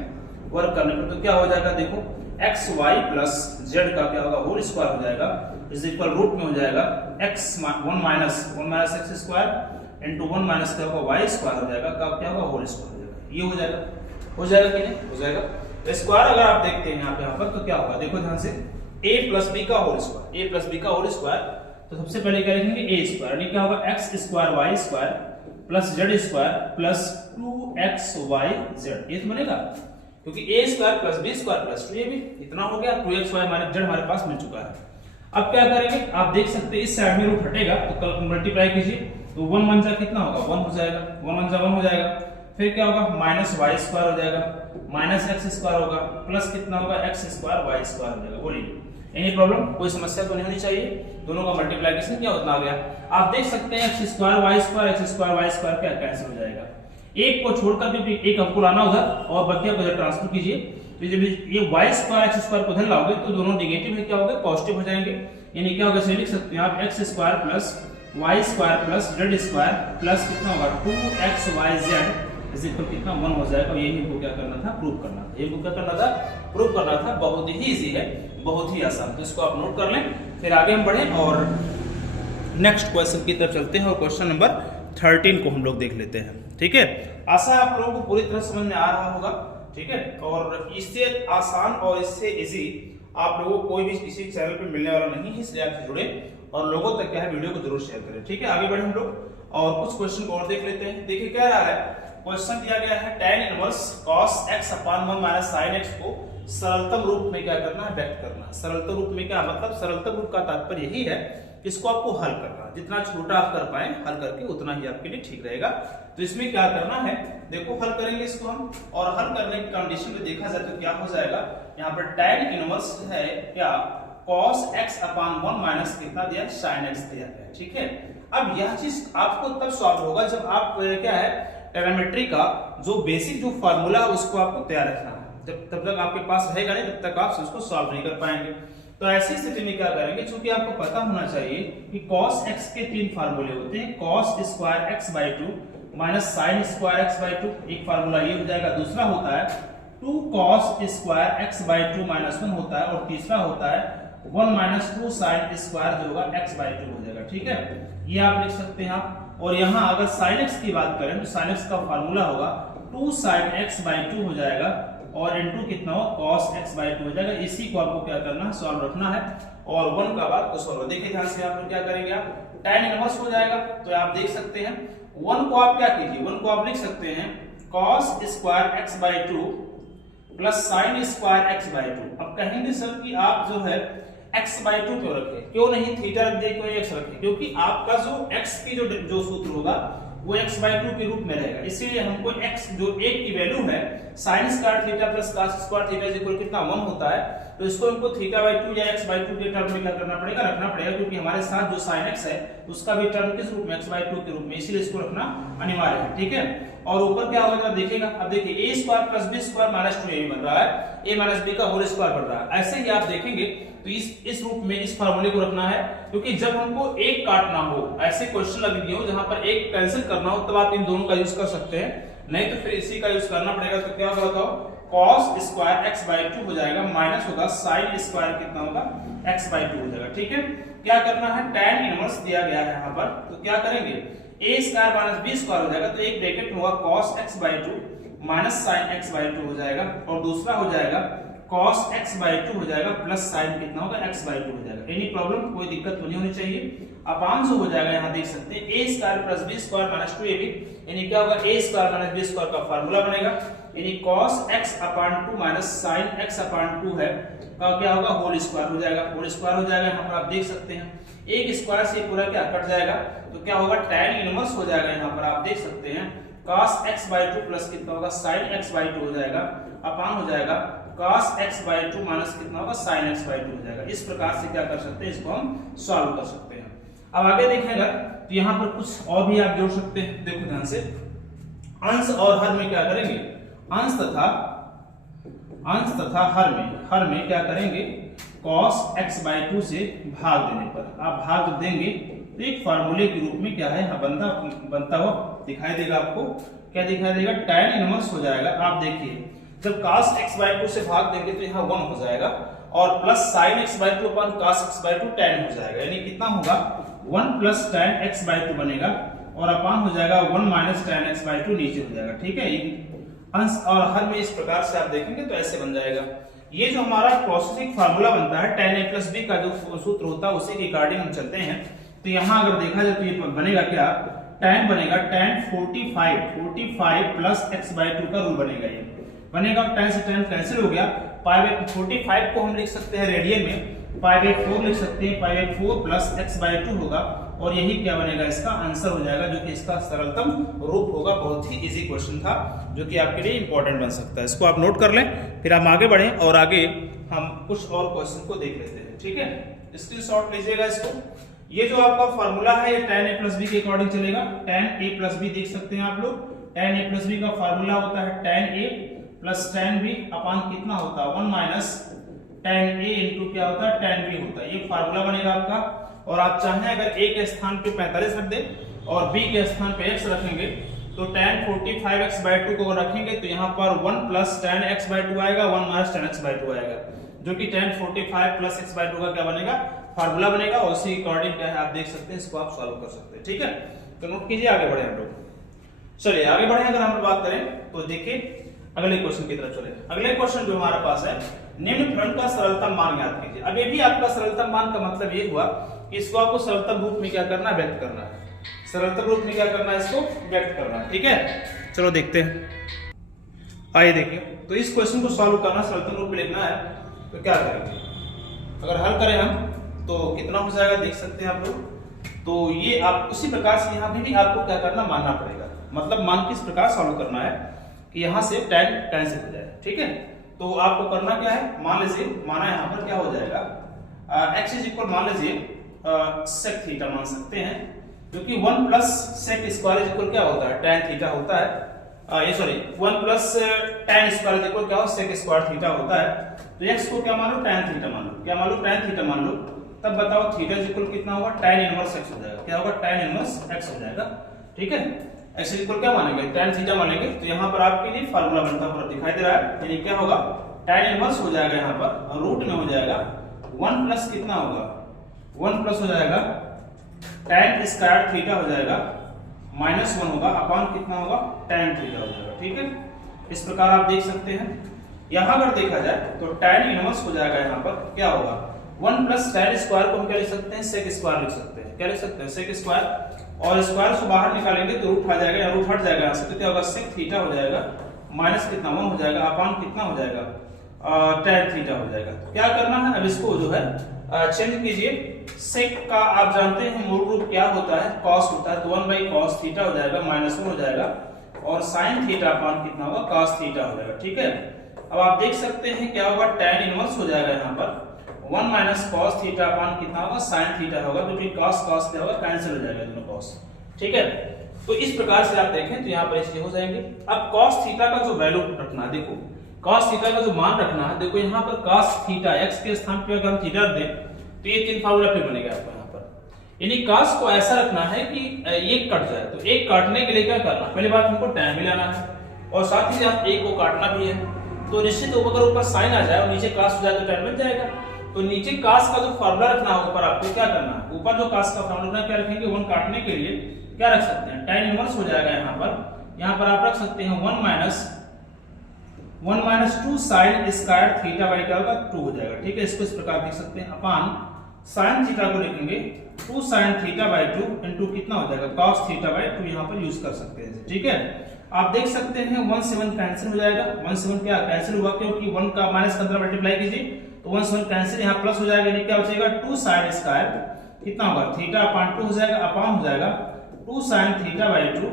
वर्क करने पर तो क्या हो जाएगा, देखो एक्स वाई प्लस जेड का क्या होगा, होल स्क्वायर हो जाएगा इज इक्वल रूट में हो जाएगा x 1 minus X square into 1 minus क्या होगा वाई स्क्वायर हो जाएगा, का क्या होगा, होल स्क्वायर हो जाएगा। ये हो जाएगा कि नहीं, हो जाएगा। स्क्वायर अगर आप देखते हैं यहाँ पर तो क्या होगा, देखो ध्यान से, a प्लस बी का whole square, a plus B का होल स्क्वायर, तो सबसे पहले क्या लिखेंगे a स्क्वायर, यानी क्या होगा X square Y square plus Z square plus 2xyz, ये तो बनेगा, क्योंकि a स्क्वायर plus B square plus 2ab इतना हो गया, 2xy माइनस z हमारे पास मिल चुका है। अब क्या करेंगे, आप देख सकते हैं इस साइड में रूट हटेगा तो मल्टीप्लाई कीजिए, तो 1 1 जा कितना होगा, 1 हो जाएगा, 1 1 जा 1 हो जाएगा, फिर क्या होगा माइनस वाई स्क्वायर हो जाएगा, माइनस एक्स स्क्वायर होगा, प्लस कितना होगा एक्स स्क्वायर वाई स्क्वायर हो जाएगा। बोलिए एनी प्रॉब्लम, कोई समस्या तो नहीं होनी चाहिए, दोनों का मल्टीप्लिकेशन क्या उतना आ गया। आप देख सकते हैं एक्स स्क्वायर वाई स्क्वायर क्या कैंसिल हो जाएगा, एक को छोड़कर क्योंकि एक हमको लाना उधर और बकिया को इधर ट्रांसफर कीजिए, तो जब ये वाई स्क्वायर एक्स स्क्वायर को उधर लाओगे तो दोनों नेगेटिव है क्या होगा, पॉजिटिव हो जाएंगे, यानी क्या होगा, इसे लिख सकते हैं आप X square plus Y square plus Z square plus कितना होगा 2xyz इज इक्वल कितना 1 हो जाएगा। और यही हमको क्या करना था, प्रूव करना था, ये क्या करना था, प्रूव करना था। बहुत ही इजी है, बहुत ही आसान, तो इसको आप नोट कर लें, फिर आगे हम बढ़ें और नेक्स्ट क्वेश्चन की तरफ चलते हैं और क्वेश्चन नंबर 13 को हम लोग देख लेते हैं। ठीक है, आशा आप लोगों को पूरी तरह समझ में आ रहा होगा। ठीक है, और इससे आसान और इससे इजी आप लोगों को कोई भी किसी चैनल पे मिलने वाला नहीं है, इसलिए आपसे जुड़े और लोगों तक क्या है वीडियो को जरूर शेयर करें। ठीक है, आगे बढ़े हम लोग और कुछ क्वेश्चन को और देख लेते हैं। देखिए क्या रहा है, क्वेश्चन दिया गया है tan इनवर्स cos x अपान 1 माइनस sin x को सरलतम रूप में क्या करना है, व्यक्त करना है। सरलतम रूप में क्या मतलब, सरलतम रूप का तात्पर्य यही है कि इसको आपको हल करना, जितना छोटा आप कर पाए हल करके उतना ही आपके लिए ठीक रहेगा। तो इसमें क्या करना है, देखो हल करेंगे इसको हम, और हल करने की कंडीशन में देखा जाए तो क्या हो जाएगा, यहाँ पर tan इनवर्स है क्या cos x अपान 1 माइनस कितना दिया, sin x दिया है। ठीक है, अब यह चीज आपको तब सॉल्व होगा जब आप क्या है ट्रिग्नोमेट्री का जो बेसिक जो फार्मूला है उसको आपको तैयार रखना है। जब तब तक आपके पास रहेगा नहीं तब तक आप उसको सॉल्व नहीं कर पाएंगे। तो ऐसी स्थिति में क्या करेंगे, क्योंकि आपको पता होना चाहिए कि cos x के 3 फार्मूले होते हैं, cos square x by 2 minus sine square x by 2, एक फार्मूला ये हो जाएगा। दूसरा होता है 2 cos square x by 2 minus 1 होता है, और तीसरा होता है 1 माइनस 2 साइन स्क्वायर जो होगा x बाई 2 हो जाएगा। ठीक है, ये आप लिख सकते हैं आप। और यहाँ अगर sin x की बात करें तो sin x का फार्मूला होगा 2 sin x बाई 2 हो जाएगा, और इनटू कितना हो cos x बाई 2 हो जाएगा। इसी को आपको क्या करना है, सॉल्व रखना है, और 1 का बाद को सॉल्व। देखिए ध्यान से आप क्या करेंगे, आप tan इनवर्स हो जाएगा। तो आप देख सकते हैं 1 को आप क्या कीजिए, 1 को आप लिख सकते हैं cos square x by 2 plus sin square x by 2। अब कहेंगे सर कि आप जो है x बाई 2 क्यों रखे, क्यों नहीं थीटा रख दिए, क्यों x रखे, क्योंकि आपका जो x की जो सूत्र होगा वो x बाई 2 के रूप में रहेगा। इसीलिए हमको x जो 1 की वैल्यू है sin square theta plus cos square theta is equal कितना 1 होता है, तो इसको हमको थीटा बाई 2 या x बाई 2 के टर्म में क्या करना पड़ेगा, रखना पड़ेगा, क्योंकि हमारे साथ जो sin x है उसका भी टर्म किस रूप में, x बाई 2 के रूप में, इसीलिए इसको रखना अनिवार्य है। ठीक है, और ऊपर क्या होगा जरा देखिएगा, अब देखिए a स्क्वायर plus b square minus 2ab बन रहा है, a माइनस b का होल स्क्वायर बन रहा है। ऐसे ही आप देखेंगे तो इस रूप में इस फार्मूले को रखना है, क्योंकि जब हमको एक काटना हो, ऐसे क्वेश्चन लगे हो जहां पर एक कैंसिल करना हो, तब आप इन दोनों का यूज कर सकते हैं, नहीं तो फिर इसी का यूज करना पड़ेगा। तो क्या होगा बताओ, cos स्क्वायर x बाई 2 हो जाएगा, माइनस होगा sin स्क्वायर कितना होगा, x बाई 2 हो जाएगा। ठीक है, क्या करना है, tan इनवर्स दिया गया है यहाँ पर, तो क्या करेंगे a square minus b square हो जाएगा, तो एक ब्रैकेट में होगा cos x by 2 minus sin x by 2 हो जाएगा, और दूसरा हो जाएगा cos x बाई 2 हो जाएगा प्लस sin कितना होगा, x बाई 2 हो जाएगा। एनी प्रॉब्लम, कोई दिक्कत तो नहीं होनी चाहिए। अपान जो हो जाएगा यहाँ देख सकते हैं a स्क्वायर plus b square minus 2ab, यानी क्या होगा a square minus b square का फार्मूला बनेगा, यानी cos x अपान 2 माइनस sin x अपान 2 है का क्या होगा, होल स्क्वायर हो जाएगा, होल स्क्वायर हो जाएगा। यहाँ पर आप देख सकते हैं एक स्क्वायर से पूरा क्या कट जाएगा, तो क्या होगा tan इनवर्स हो जाएगा। यहाँ पर आप देख सकते हैं cos x बाई 2 प्लस कितना होगा, sin x बाई 2 हो जाएगा, अपान हो जाएगा cos x बाई 2 माइनस कितना होगा, sin x बाई 2 हो जाएगा। इस प्रकार से क्या कर सकते हैं, इसको हम सॉल्व कर सकते हैं। अब आगे देखेगा तो यहाँ पर कुछ और भी आप जोड़ सकते हैं, देखो ध्यान से। अंश और हर में क्या करेंगे, अंश तथा हर में क्या करेंगे, cos x बाई 2 से भाग देने पर आप भाग देंगे तो एक फार्मूले के रूप में क्या है बनता हुआ दिखाई देगा। आपको क्या दिखाई देगा, tan इनवर्स हो जाएगा। आप देखिए जब cos x बाई 2 से भाग देंगे तो यहाँ 1 हो जाएगा, और plus sin x by 2 upon cos x by 2 tan हो जाएगा, यानी कितना होगा 1 प्लस tan x बाई 2 बनेगा, और अपान हो जाएगा 1 माइनस tan x बाई 2 नीचे हो जाएगा। ठीक है, अंश और हर में इस प्रकार से आप देखेंगे तो ऐसे बन जाएगा। ये जो हमारा प्रोसेसिंग फार्मूला बनता है tan a प्लस b का जो सूत्र होता है उसी के अकॉर्डिंग हम चलते हैं। तो यहाँ अगर देखा जाए तो ये बनेगा क्या, tan बनेगा tan 45 प्लस x बाई 2 का रूल बनेगा, ये बनेगा। tan से tan कैंसिल हो गया, पाई बाई 45 को हम लिख सकते हैं रेडियन में, पाई बाई 4 लिख सकते हैं, pi by 4 plus x by 2 होगा, और यही क्या बनेगा, इसका आंसर हो जाएगा, जो कि इसका सरलतम रूप होगा। बहुत ही इजी क्वेश्चन था जो कि आपके लिए इंपॉर्टेंट बन सकता है। इसको आप नोट कर लें, फिर हम आगे बढ़ें और आगे हम कुछ और क्वेश्चन को देख लेते हैं। ठीक है, स्क्रीनशॉट लीजिएगा इसको। ये जो आपका फार्मूला है ये tan a प्लस b के अकॉर्डिंग चलेगा। tan a प्लस b देख सकते हैं आप लोग, tan a प्लस b का फार्मूला होता है tan a plus tan b अपान कितना होता है 1 माइनस tan a इंटू क्या होता है tan b होता है। ये फार्मूला बनेगा आपका। और आप चाहें अगर a के स्थान पे 45 रख दें और b के स्थान पे x रखेंगे तो tan 45x बाई 2 को रखेंगे तो यहाँ पर 1 प्लस tan x बाई 2 आएगा, 1 माइनस tan x बाई 2 आएगा, जो कि tan 45 प्लस x बाई 2 का क्या बनेगा, फार्मूला बनेगा। और उसी अकॉर्डिंग क्या है आप देख सकते हैं, इसको आप सॉल्व कर सकते हैं। ठीक है, तो नोट कीजिए, आगे बढ़े हम लोग। चलिए आगे बढ़े, अगर हम बात करें तो देखिए अगले क्वेश्चन की तरफ चले। अगले क्वेश्चन जो हमारे पास है, निम्न फलन का सरलतम मान ज्ञात कीजिए। अब ये भी आपका सरलतम मान का मतलब ये हुआ कि इसको आपको सरलतम रूप में क्या करना है, व्यक्त करना है। सरलतम रूप में क्या करना है, इसको व्यक्त करना है। ठीक है, चलो देखते हैं। आइए देखिए, तो इस क्वेश्चन को सॉल्व करना, सरलतम रूप में लिखना है, तो क्या करेंगे, अगर हल करें हम तो कितना हो जाएगा देख सकते हैं आप लोग। तो ये आप उसी प्रकार से यहाँ भी आपको क्या करना, मानना पड़ेगा। मतलब मान किस प्रकार सॉल्व करना है कि यहाँ से tan कैंसिल हो जाए। ठीक है, तो आपको करना क्या है, मान लीजिए माना यहाँ पर क्या हो जाएगा, x इज इक्वल, मान लीजिए sec थीटा मान सकते हैं, क्योंकि 1 plus sec square is equal क्या होता है, tan थीटा होता है। ये sorry 1 plus tan square is equal क्या हो, sec स्क्वायर थीटा होता है। तो x को क्या मान लो, tan थीटा मान लो, क्या मान लो, tan थीटा मान लो। तब बताओ थीटा इज इक्वल कितना होगा, tan इनवर्स x हो जाएगा। क्या होगा, tan इनवर्स x हो जाएगा। ठीक है, x इज इक्वल क्या मानेंगे, tan थीटा मानेंगे। तो यहाँ पर आपके लिए फार्मूला बनता हुआ दिखाई दे रहा है, यानी क्या होगा, tan इनवर्स हो जाएगा यहाँ पर, और रूट में हो जाएगा 1 प्लस कितना होगा, 1 प्लस हो जाएगा tan स्क्वायर थीटा हो जाएगा, माइनस 1 होगा अपॉन कितना होगा, tan थीटा हो जाएगा। ठीक है, इस प्रकार आप देख सकते हैं। यहाँ अगर देखा जाए तो tan इनवर्स हो जाएगा, यहाँ पर क्या होगा, 1 प्लस tan स्क्वायर को हम क्या लिख सकते हैं, sec स्क्वायर लिख सकते हैं। क्या लिख सकते हैं, sec स्क्वायर, और स्क्वायर से बाहर निकालेंगे तो रूट आ जाएगा, या रूट हट जाएगा यहाँ से, तो क्या होगा, sec थीटा हो जाएगा, माइनस कितना 1 हो जाएगा अपॉन कितना हो जाएगा, tan थीटा हो जाएगा। तो क्या करना है, अब इसको जो है चेंज कीजिए। sec का आप जानते हैं मूल रूप क्या होता है, cos होता है, तो 1 बाई cos थीटा हो जाएगा, माइनस 1 हो जाएगा, और sin थीटा अपॉन कितना होगा, cos थीटा हो जाएगा। ठीक है, अब आप देख सकते हैं क्या होगा, tan इनवर्स हो जाएगा यहाँ पर 1 माइनस cos थीटा अपॉन कितना होगा, sin थीटा होगा, क्योंकि cos cos क्या होगा, कैंसिल हो जाएगा दोनों cos। ठीक है, तो इस प्रकार से आप देखें तो यहाँ पर इसलिए हो जाएंगे। अब cos थीटा का जो वैल्यू रखना, देखो cos थीटा का जो मान रखना है, देखो यहाँ पर cos थीटा x के स्थान पर अगर हम थीटा दें तो ये 3 फार्मूला फिर बनेगा आपको यहाँ पर, यानी cos को ऐसा रखना है कि ये कट जाए। तो एक काटने के लिए क्या करना, पहली बात हमको tan भी लाना है, और साथ ही साथ एक को काटना भी है। तो निश्चित अगर ऊपर sin आ जाए और नीचे cos हो जाए तो tan बन जाएगा। तो नीचे cos का जो फार्मूला रखना है, ऊपर आपको क्या करना है, ऊपर जो cos का फार्मूला क्या रखेंगे, 1 काटने के लिए क्या रख सकते हैं, tan इनवर्स हो जाएगा यहाँ पर आप रख सकते हैं 1 minus 2 sin square theta by क्या होगा, 2 हो जाएगा। ठीक है, इसको इस प्रकार लिख सकते हैं, अपान sin थीटा को लिखेंगे 2 sin थीटा बाई 2 इनटू कितना हो जाएगा, cos थीटा बाई 2 यहाँ पर यूज कर सकते हैं। ठीक है, आप देख सकते हैं 1 से 1 कैंसिल हो जाएगा, 1 से 1 क्या कैंसिल हुआ, क्योंकि 1 का माइनस का अंदर मल्टीप्लाई कीजिए तो 1 से 1 कैंसिल, यहाँ प्लस हो जाएगा, यानी क्या बचेगा 2 sin स्क्वायर कितना होगा, थीटा अपॉन 2 हो जाएगा, अपॉन हो जाएगा 2 sin theta by 2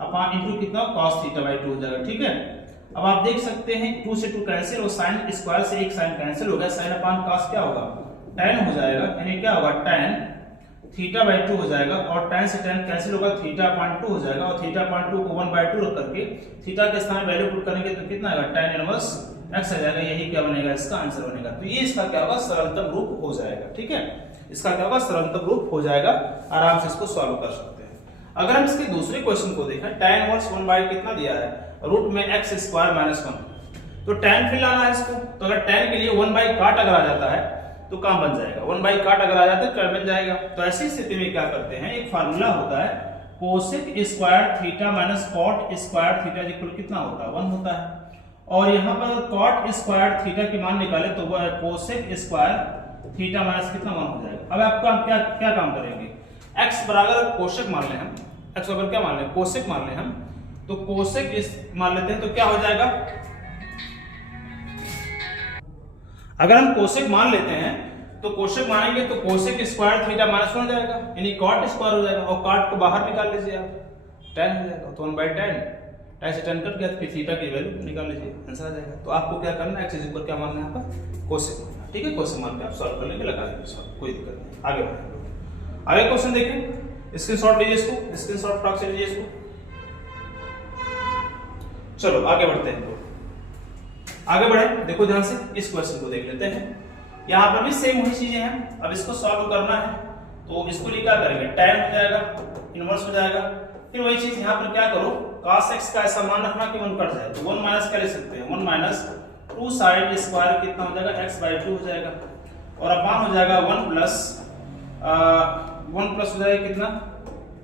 upon into कितना cos थीटा बाई 2 हो जाएगा। ठीक है, अब आप देख सकते हैं 2 से 2 कैंसिल, और sin स्क्वायर से एक sin कैंसिल हो गया, sin अपॉन cos क्या होगा, tan हो जाएगा, यानी क्या होगा, tan थीटा बाई 2 हो जाएगा, और tan से tan कैंसिल होगा, थीटा अपॉन 2 हो जाएगा, और थीटा अपॉन 2 को 1 बाई 2 रख करके थीटा के स्थान वैल्यू पुट करेंगे तो कितना आएगा, tan इनवर्स x आ जाएगा। यही क्या बनेगा, इसका आंसर बनेगा। तो ये इसका क्या होगा, सरलतम रूप हो जाएगा। ठीक है, इसका क्या होगा, सरलतम रूप हो जाएगा, आराम से इसको सॉल्व कर सकते हैं। अगर हम इसके दूसरे क्वेश्चन को देखें, tan इनवर्स 1 बाई कितना दिया है, रूट में x स्क्वायर माइनस 1, तो tan फिर लाना है इसको। तो अगर tan के लिए 1 बाई काट अगर आ जाता है तो काम बन जाएगा, 1 बाई काट अगर आ जाता है तो बन जाएगा। तो ऐसी स्थिति में क्या करते हैं, एक फार्मूला होता है cosec square theta minus cot square theta equal कितना होता है, 1 होता है। और यहाँ पर कॉट स्क्वायर थीटा की मान निकाले तो वो है कोसेक स्क्वायर थीटा माइनस कितना 1 हो जाएगा। अब आपका क्या क्या काम करेंगे, x बराबर कोसेक मान लें हम, x बराबर क्या मान लें, कोसेक मान लें हम, तो कोसेक मान लेते हैं तो क्या हो जाएगा, अगर हम कोसेक मान लेते हैं तो कोसेक मानेंगे तो कोसेक स्क्वायर थीटा माइनस 1 हो जाएगा, यानी कॉट स्क्वायर हो जाएगा, और कॉट को बाहर निकाल लीजिए आप, tan हो जाएगा, तो 1 बाई tan, tan से tan कट गया, फिर थीटा की वैल्यू निकाल लीजिए, आंसर आ जाएगा। तो आपको क्या करना है, x इक्वल क्या मानना है, यहाँ पर कोसेक मानना है। ठीक है, कोसेक मान के आप सॉल्व कर लेंगे, लगा लेंगे सॉल्व, कोई दिक्कत नहीं। आगे बढ़ेंगे, आगे क्वेश्चन देखें, स्क्रीनशॉट लीजिए इसको, स्क्रीनशॉट फटाक से लीजिए इसको। चलो आगे बढ़ते हैं, आगे बढ़े, देखो ध्यान से इस क्वेश्चन को देख लेते हैं। यहाँ पर भी सेम वही चीजें हैं, अब इसको सॉल्व करना है तो इसको लिए क्या करेंगे, tan हो जाएगा, इनवर्स हो जाएगा, फिर वही चीज यहाँ पर क्या करो, cos x का ऐसा मान रखना कि 1 कट जाए, तो 1 माइनस क्या ले सकते हैं, 1 माइनस 2 sin स्क्वायर कितना हो जाएगा, x बाई 2 हो जाएगा, और अपॉन हो जाएगा 1 प्लस हो जाएगा कितना,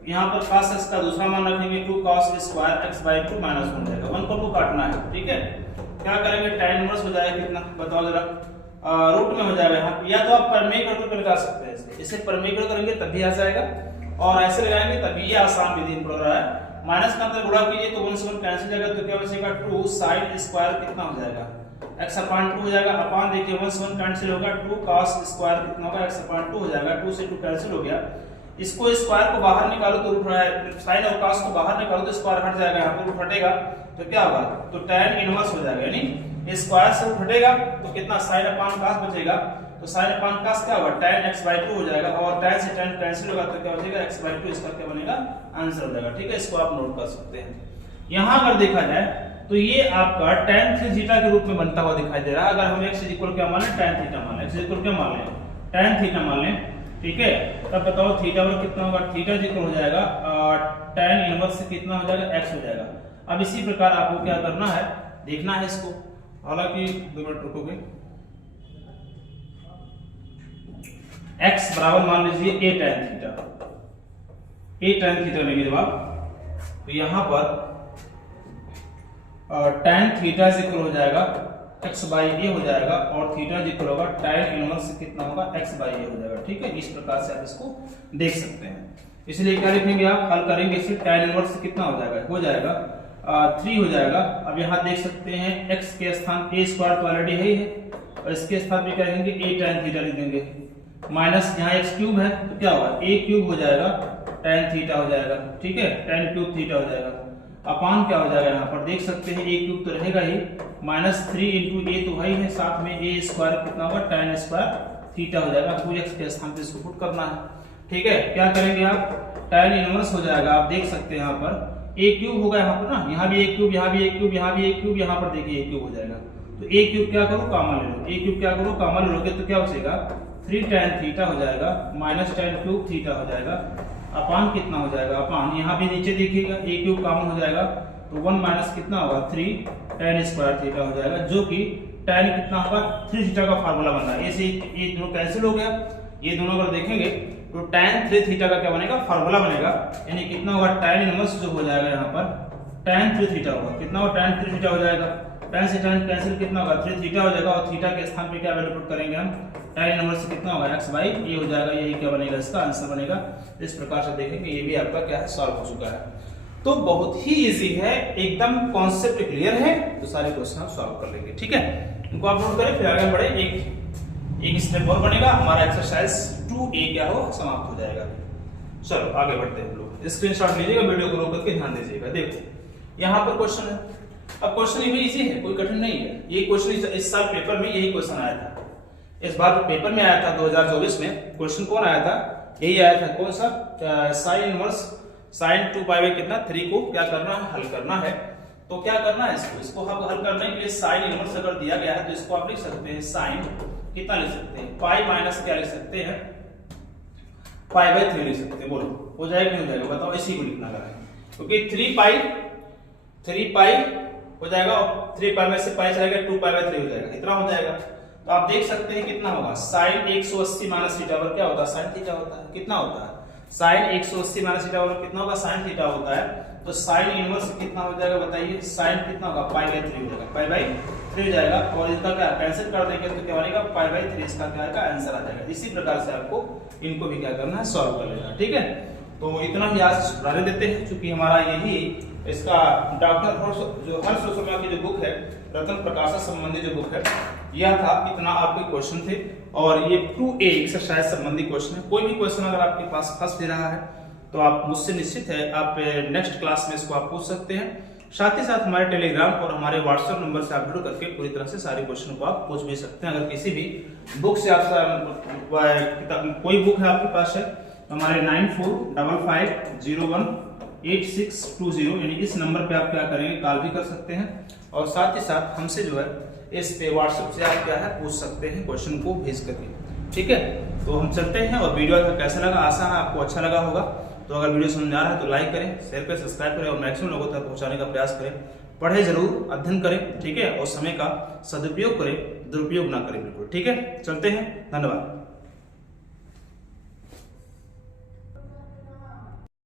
यहाँ पर cos x का दूसरा मान रखेंगे 2 cos square x by 2 minus 1 हो जाएगा, 1 को 2 काटना है। ठीक है, क्या करेंगे, tan इनवर्स हो जाएगा कितना, बताओ जरा, रूट में हो जाएगा यहाँ, या तो आप परमेय करके निकाल सकते हैं, इसे परमेय करेंगे तब भी आ जाएगा, और ऐसे लगाएंगे तभी ये आसान विधि पड़ रहा है। माइनस का अंदर गुणा कीजिए तो 1 से 1 कैंसिल जाएगा, तो क्या बचेगा 2 sin स्क्वायर कितना हो जाएगा x अपान 2 हो जाएगा। अपान देखिए 1 से 1 कैंसिल होगा, 2 cos स्क्वायर कितना होगा x अपान 2 हो जाएगा। 2 से 2 कैंसिल हो गया, इसको स्क्वायर को बाहर निकालो तो रूट साइन और cos को बाहर निकालो तो स्क्वायर हट जाएगा, यहाँ पर रूट हटेगा तो क्या होगा, तो tan इनवर्स हो जाएगा, यानी स्क्वायर से रूट हटेगा तो कितना sin अपान cos बचेगा, तो sin अपान cos क्या होगा tan x/2 हो जाएगा, और tan से tan कैंसिल होगा तो क्या बचेगा x/2, इसका क्या बनेगा आंसर हो जाएगा। ठीक है, इसको आप नोट कर सकते हैं। यहाँ अगर देखा जाए तो ये आपका tan 3 थीटा के रूप में बनता हुआ दिखाई दे रहा है। अगर हम x इक्वल क्या मान लें, tan थीटा मान लें, x इक्वल क्या मान लें, tan थीटा मान लें, ठीक है। तब बताओ थीटा पर कितना होगा, थीटा इक्वल हो जाएगा tan इनवर्स से कितना हो जाएगा x हो जाएगा। अब इसी प्रकार आपको क्या करना है, देखना है इसको, हालांकि 2 मिनट रुकोगे। x बराबर मान लीजिए a tan थीटा लेंगे जब आप, तो यहां पर tan थीटा इक्वल हो जाएगा x/a हो जाएगा, और थीटा इक्वल होगा tan इनवर्स से कितना होगा x/a हो जाएगा। ठीक है, इस प्रकार से आप इसको देख सकते हैं। इसलिए क्या लिखेंगे आप, हल करेंगे इसे, tan इनवर्स से कितना हो जाएगा 3 हो जाएगा। अब यहाँ देख सकते हैं x के स्थान a स्क्वायर तो ऑलरेडी है, और इसके स्थान पे क्या लिखेंगे a tan थीटा लिख देंगे, माइनस यहाँ x क्यूब है तो क्या होगा a क्यूब हो जाएगा tan थीटा हो जाएगा। ठीक है, tan क्यूब थीटा हो जाएगा। अपान क्या हो जाएगा, यहाँ पर देख सकते हैं a क्यूब तो रहेगा ही, -3 × a तो है ही है, साथ में a स्क्वायर कितना होगा tan स्क्वायर थीटा हो जाएगा। आपको x के स्थान पे इसको पुट करना है। ठीक है, क्या करेंगे आप, tan इनवर्स हो जाएगा, आप देख सकते हैं यहाँ पर a क्यूब होगा यहाँ पर ना, यहाँ भी a क्यूब, यहाँ भी a क्यूब, यहाँ भी a क्यूब, यहाँ पर देखिए a क्यूब हो जाएगा। तो a क्यूब क्या करो कॉमन ले लो, a क्यूब क्या करो कॉमन लोगे तो क्या बचेगा 3 tan थीटा हो जाएगा, -tan क्यूब थीटा हो जाएगा। अपान कितना हो जाएगा, अपान यहाँ भी नीचे देखिएगा a क्यूब कॉमन हो जाएगा, तो 1 माइनस कितना होगा 3 tan स्क्वायर थीटा हो जाएगा, जो कि tan कितना होगा 3 थीटा का फार्मूला बन रहा है। ऐसे ये दोनों कैंसिल हो गया, ये दोनों अगर देखेंगे तो tan 3 थीटा का क्या बनेगा फार्मूला बनेगा, यानी कितना होगा tan इनवर्स जो हो जाएगा यहाँ पर tan 3 थीटा होगा, कितना होगा tan 3 थीटा हो जाएगा। tan से tan कैंसिल कितना होगा 3 थीटा हो जाएगा, और थीटा के स्थान पे क्या वैल्यू पुट करेंगे हम, tan इनवर्स से कितना होगा x/a हो जाएगा, यही क्या बनेगा इसका आंसर बनेगा। इस प्रकार से देखेंगे ये भी आपका क्या है सॉल्व हो चुका है। तो बहुत ही इजी है, एकदम कॉन्सेप्ट क्लियर है, तो सारे क्वेश्चन हम सॉल्व कर लेंगे। ठीक है, इनको आप नोट करें, फिर आगे बढ़े। एक स्टेप और बनेगा, हमारा एक्सरसाइज 2a क्या हो समाप्त हो जाएगा। चलो आगे बढ़ते हैं हम लोग, स्क्रीनशॉट लीजिएगा, वीडियो को रोक करके ध्यान दीजिएगा। देखो यहाँ पर क्वेश्चन है, अब क्वेश्चन ये भी इजी है, कोई कठिन नहीं है। ये क्वेश्चन इस साल पेपर में यही क्वेश्चन आया था, इस बार पेपर में आया था 2024 में। क्वेश्चन कौन आया था, यही आया था, कौन सा, साइन इनवर्स sin 2π कितना 3 को क्या करना है, हल करना है। तो क्या करना है, इसको हम हल करने के लिए साइन इनवर्स अगर दिया गया है तो इसको आप लिख सकते हैं साइन कितना लिख सकते हैं, पाई माइनस क्या लिख सकते हैं, π/3 लिख सकते हैं। बोलो हो जाएगा नहीं हो जाएगा, बताओ, इसी को लिखना है, क्योंकि 3 पाई हो जाएगा, और 3 पाई में से पाई चलेगा 2π/3 हो जाएगा, इतना हो जाएगा। तो आप देख सकते हैं कितना होगा, साइन 180 माइनस थीटा पर क्या होता है, साइन थीटा होता है, कितना होता है साइन 180 माइनस थीटा पर कितना होगा, साइन थीटा होता है। तो साइन इनवर्स कितना हो जाएगा बताइए, साइन कितना होगा π/3 हो जाएगा, π/3 हो जाएगा, और इसका क्या कैंसिल कर देंगे तो क्या बनेगा π/3, इसका क्या आएगा आंसर आ जाएगा। इसी प्रकार से आपको इनको भी क्या करना है, सॉल्व कर लेना है। ठीक है, तो इतना ही आज रहने देते हैं, क्योंकि हमारा यही इसका डॉक्टर हर्ष शर्मा की जो बुक है, रतन प्रकाश से संबंधित जो बुक है, यह था, इतना आपके क्वेश्चन थे, और ये 2a एक्सरसाइज संबंधी क्वेश्चन है। कोई भी क्वेश्चन अगर आपके पास फंस दे रहा है तो आप मुझसे निश्चित है आप नेक्स्ट क्लास में इसको आप पूछ सकते हैं। साथ ही साथ हमारे टेलीग्राम और हमारे व्हाट्सएप नंबर से आप जुड़ करके पूरी तरह से सारे क्वेश्चन को आप पूछ भी सकते हैं। अगर किसी भी बुक से आप कोई बुक है आपके पास है, हमारे 9455018620 यानी इस नंबर पे आप क्या करेंगे, कॉल भी कर सकते हैं, और साथ ही साथ हमसे जो है इस पे व्हाट्सएप से आप क्या है पूछ सकते हैं क्वेश्चन को भेज करके। ठीक है, तो हम चलते हैं, और वीडियो कैसा लगा, आशा है आपको अच्छा लगा होगा। तो अगर वीडियो समझ आ रहा है तो लाइक करें, शेयर करें, सब्सक्राइब करें, और मैक्सिमम लोगों तक पहुंचाने का प्रयास करें। पढ़े जरूर, अध्ययन करें, ठीक है, और समय का सदुपयोग करें, दुरुपयोग ना करें बिल्कुल। ठीक है, चलते हैं, धन्यवाद।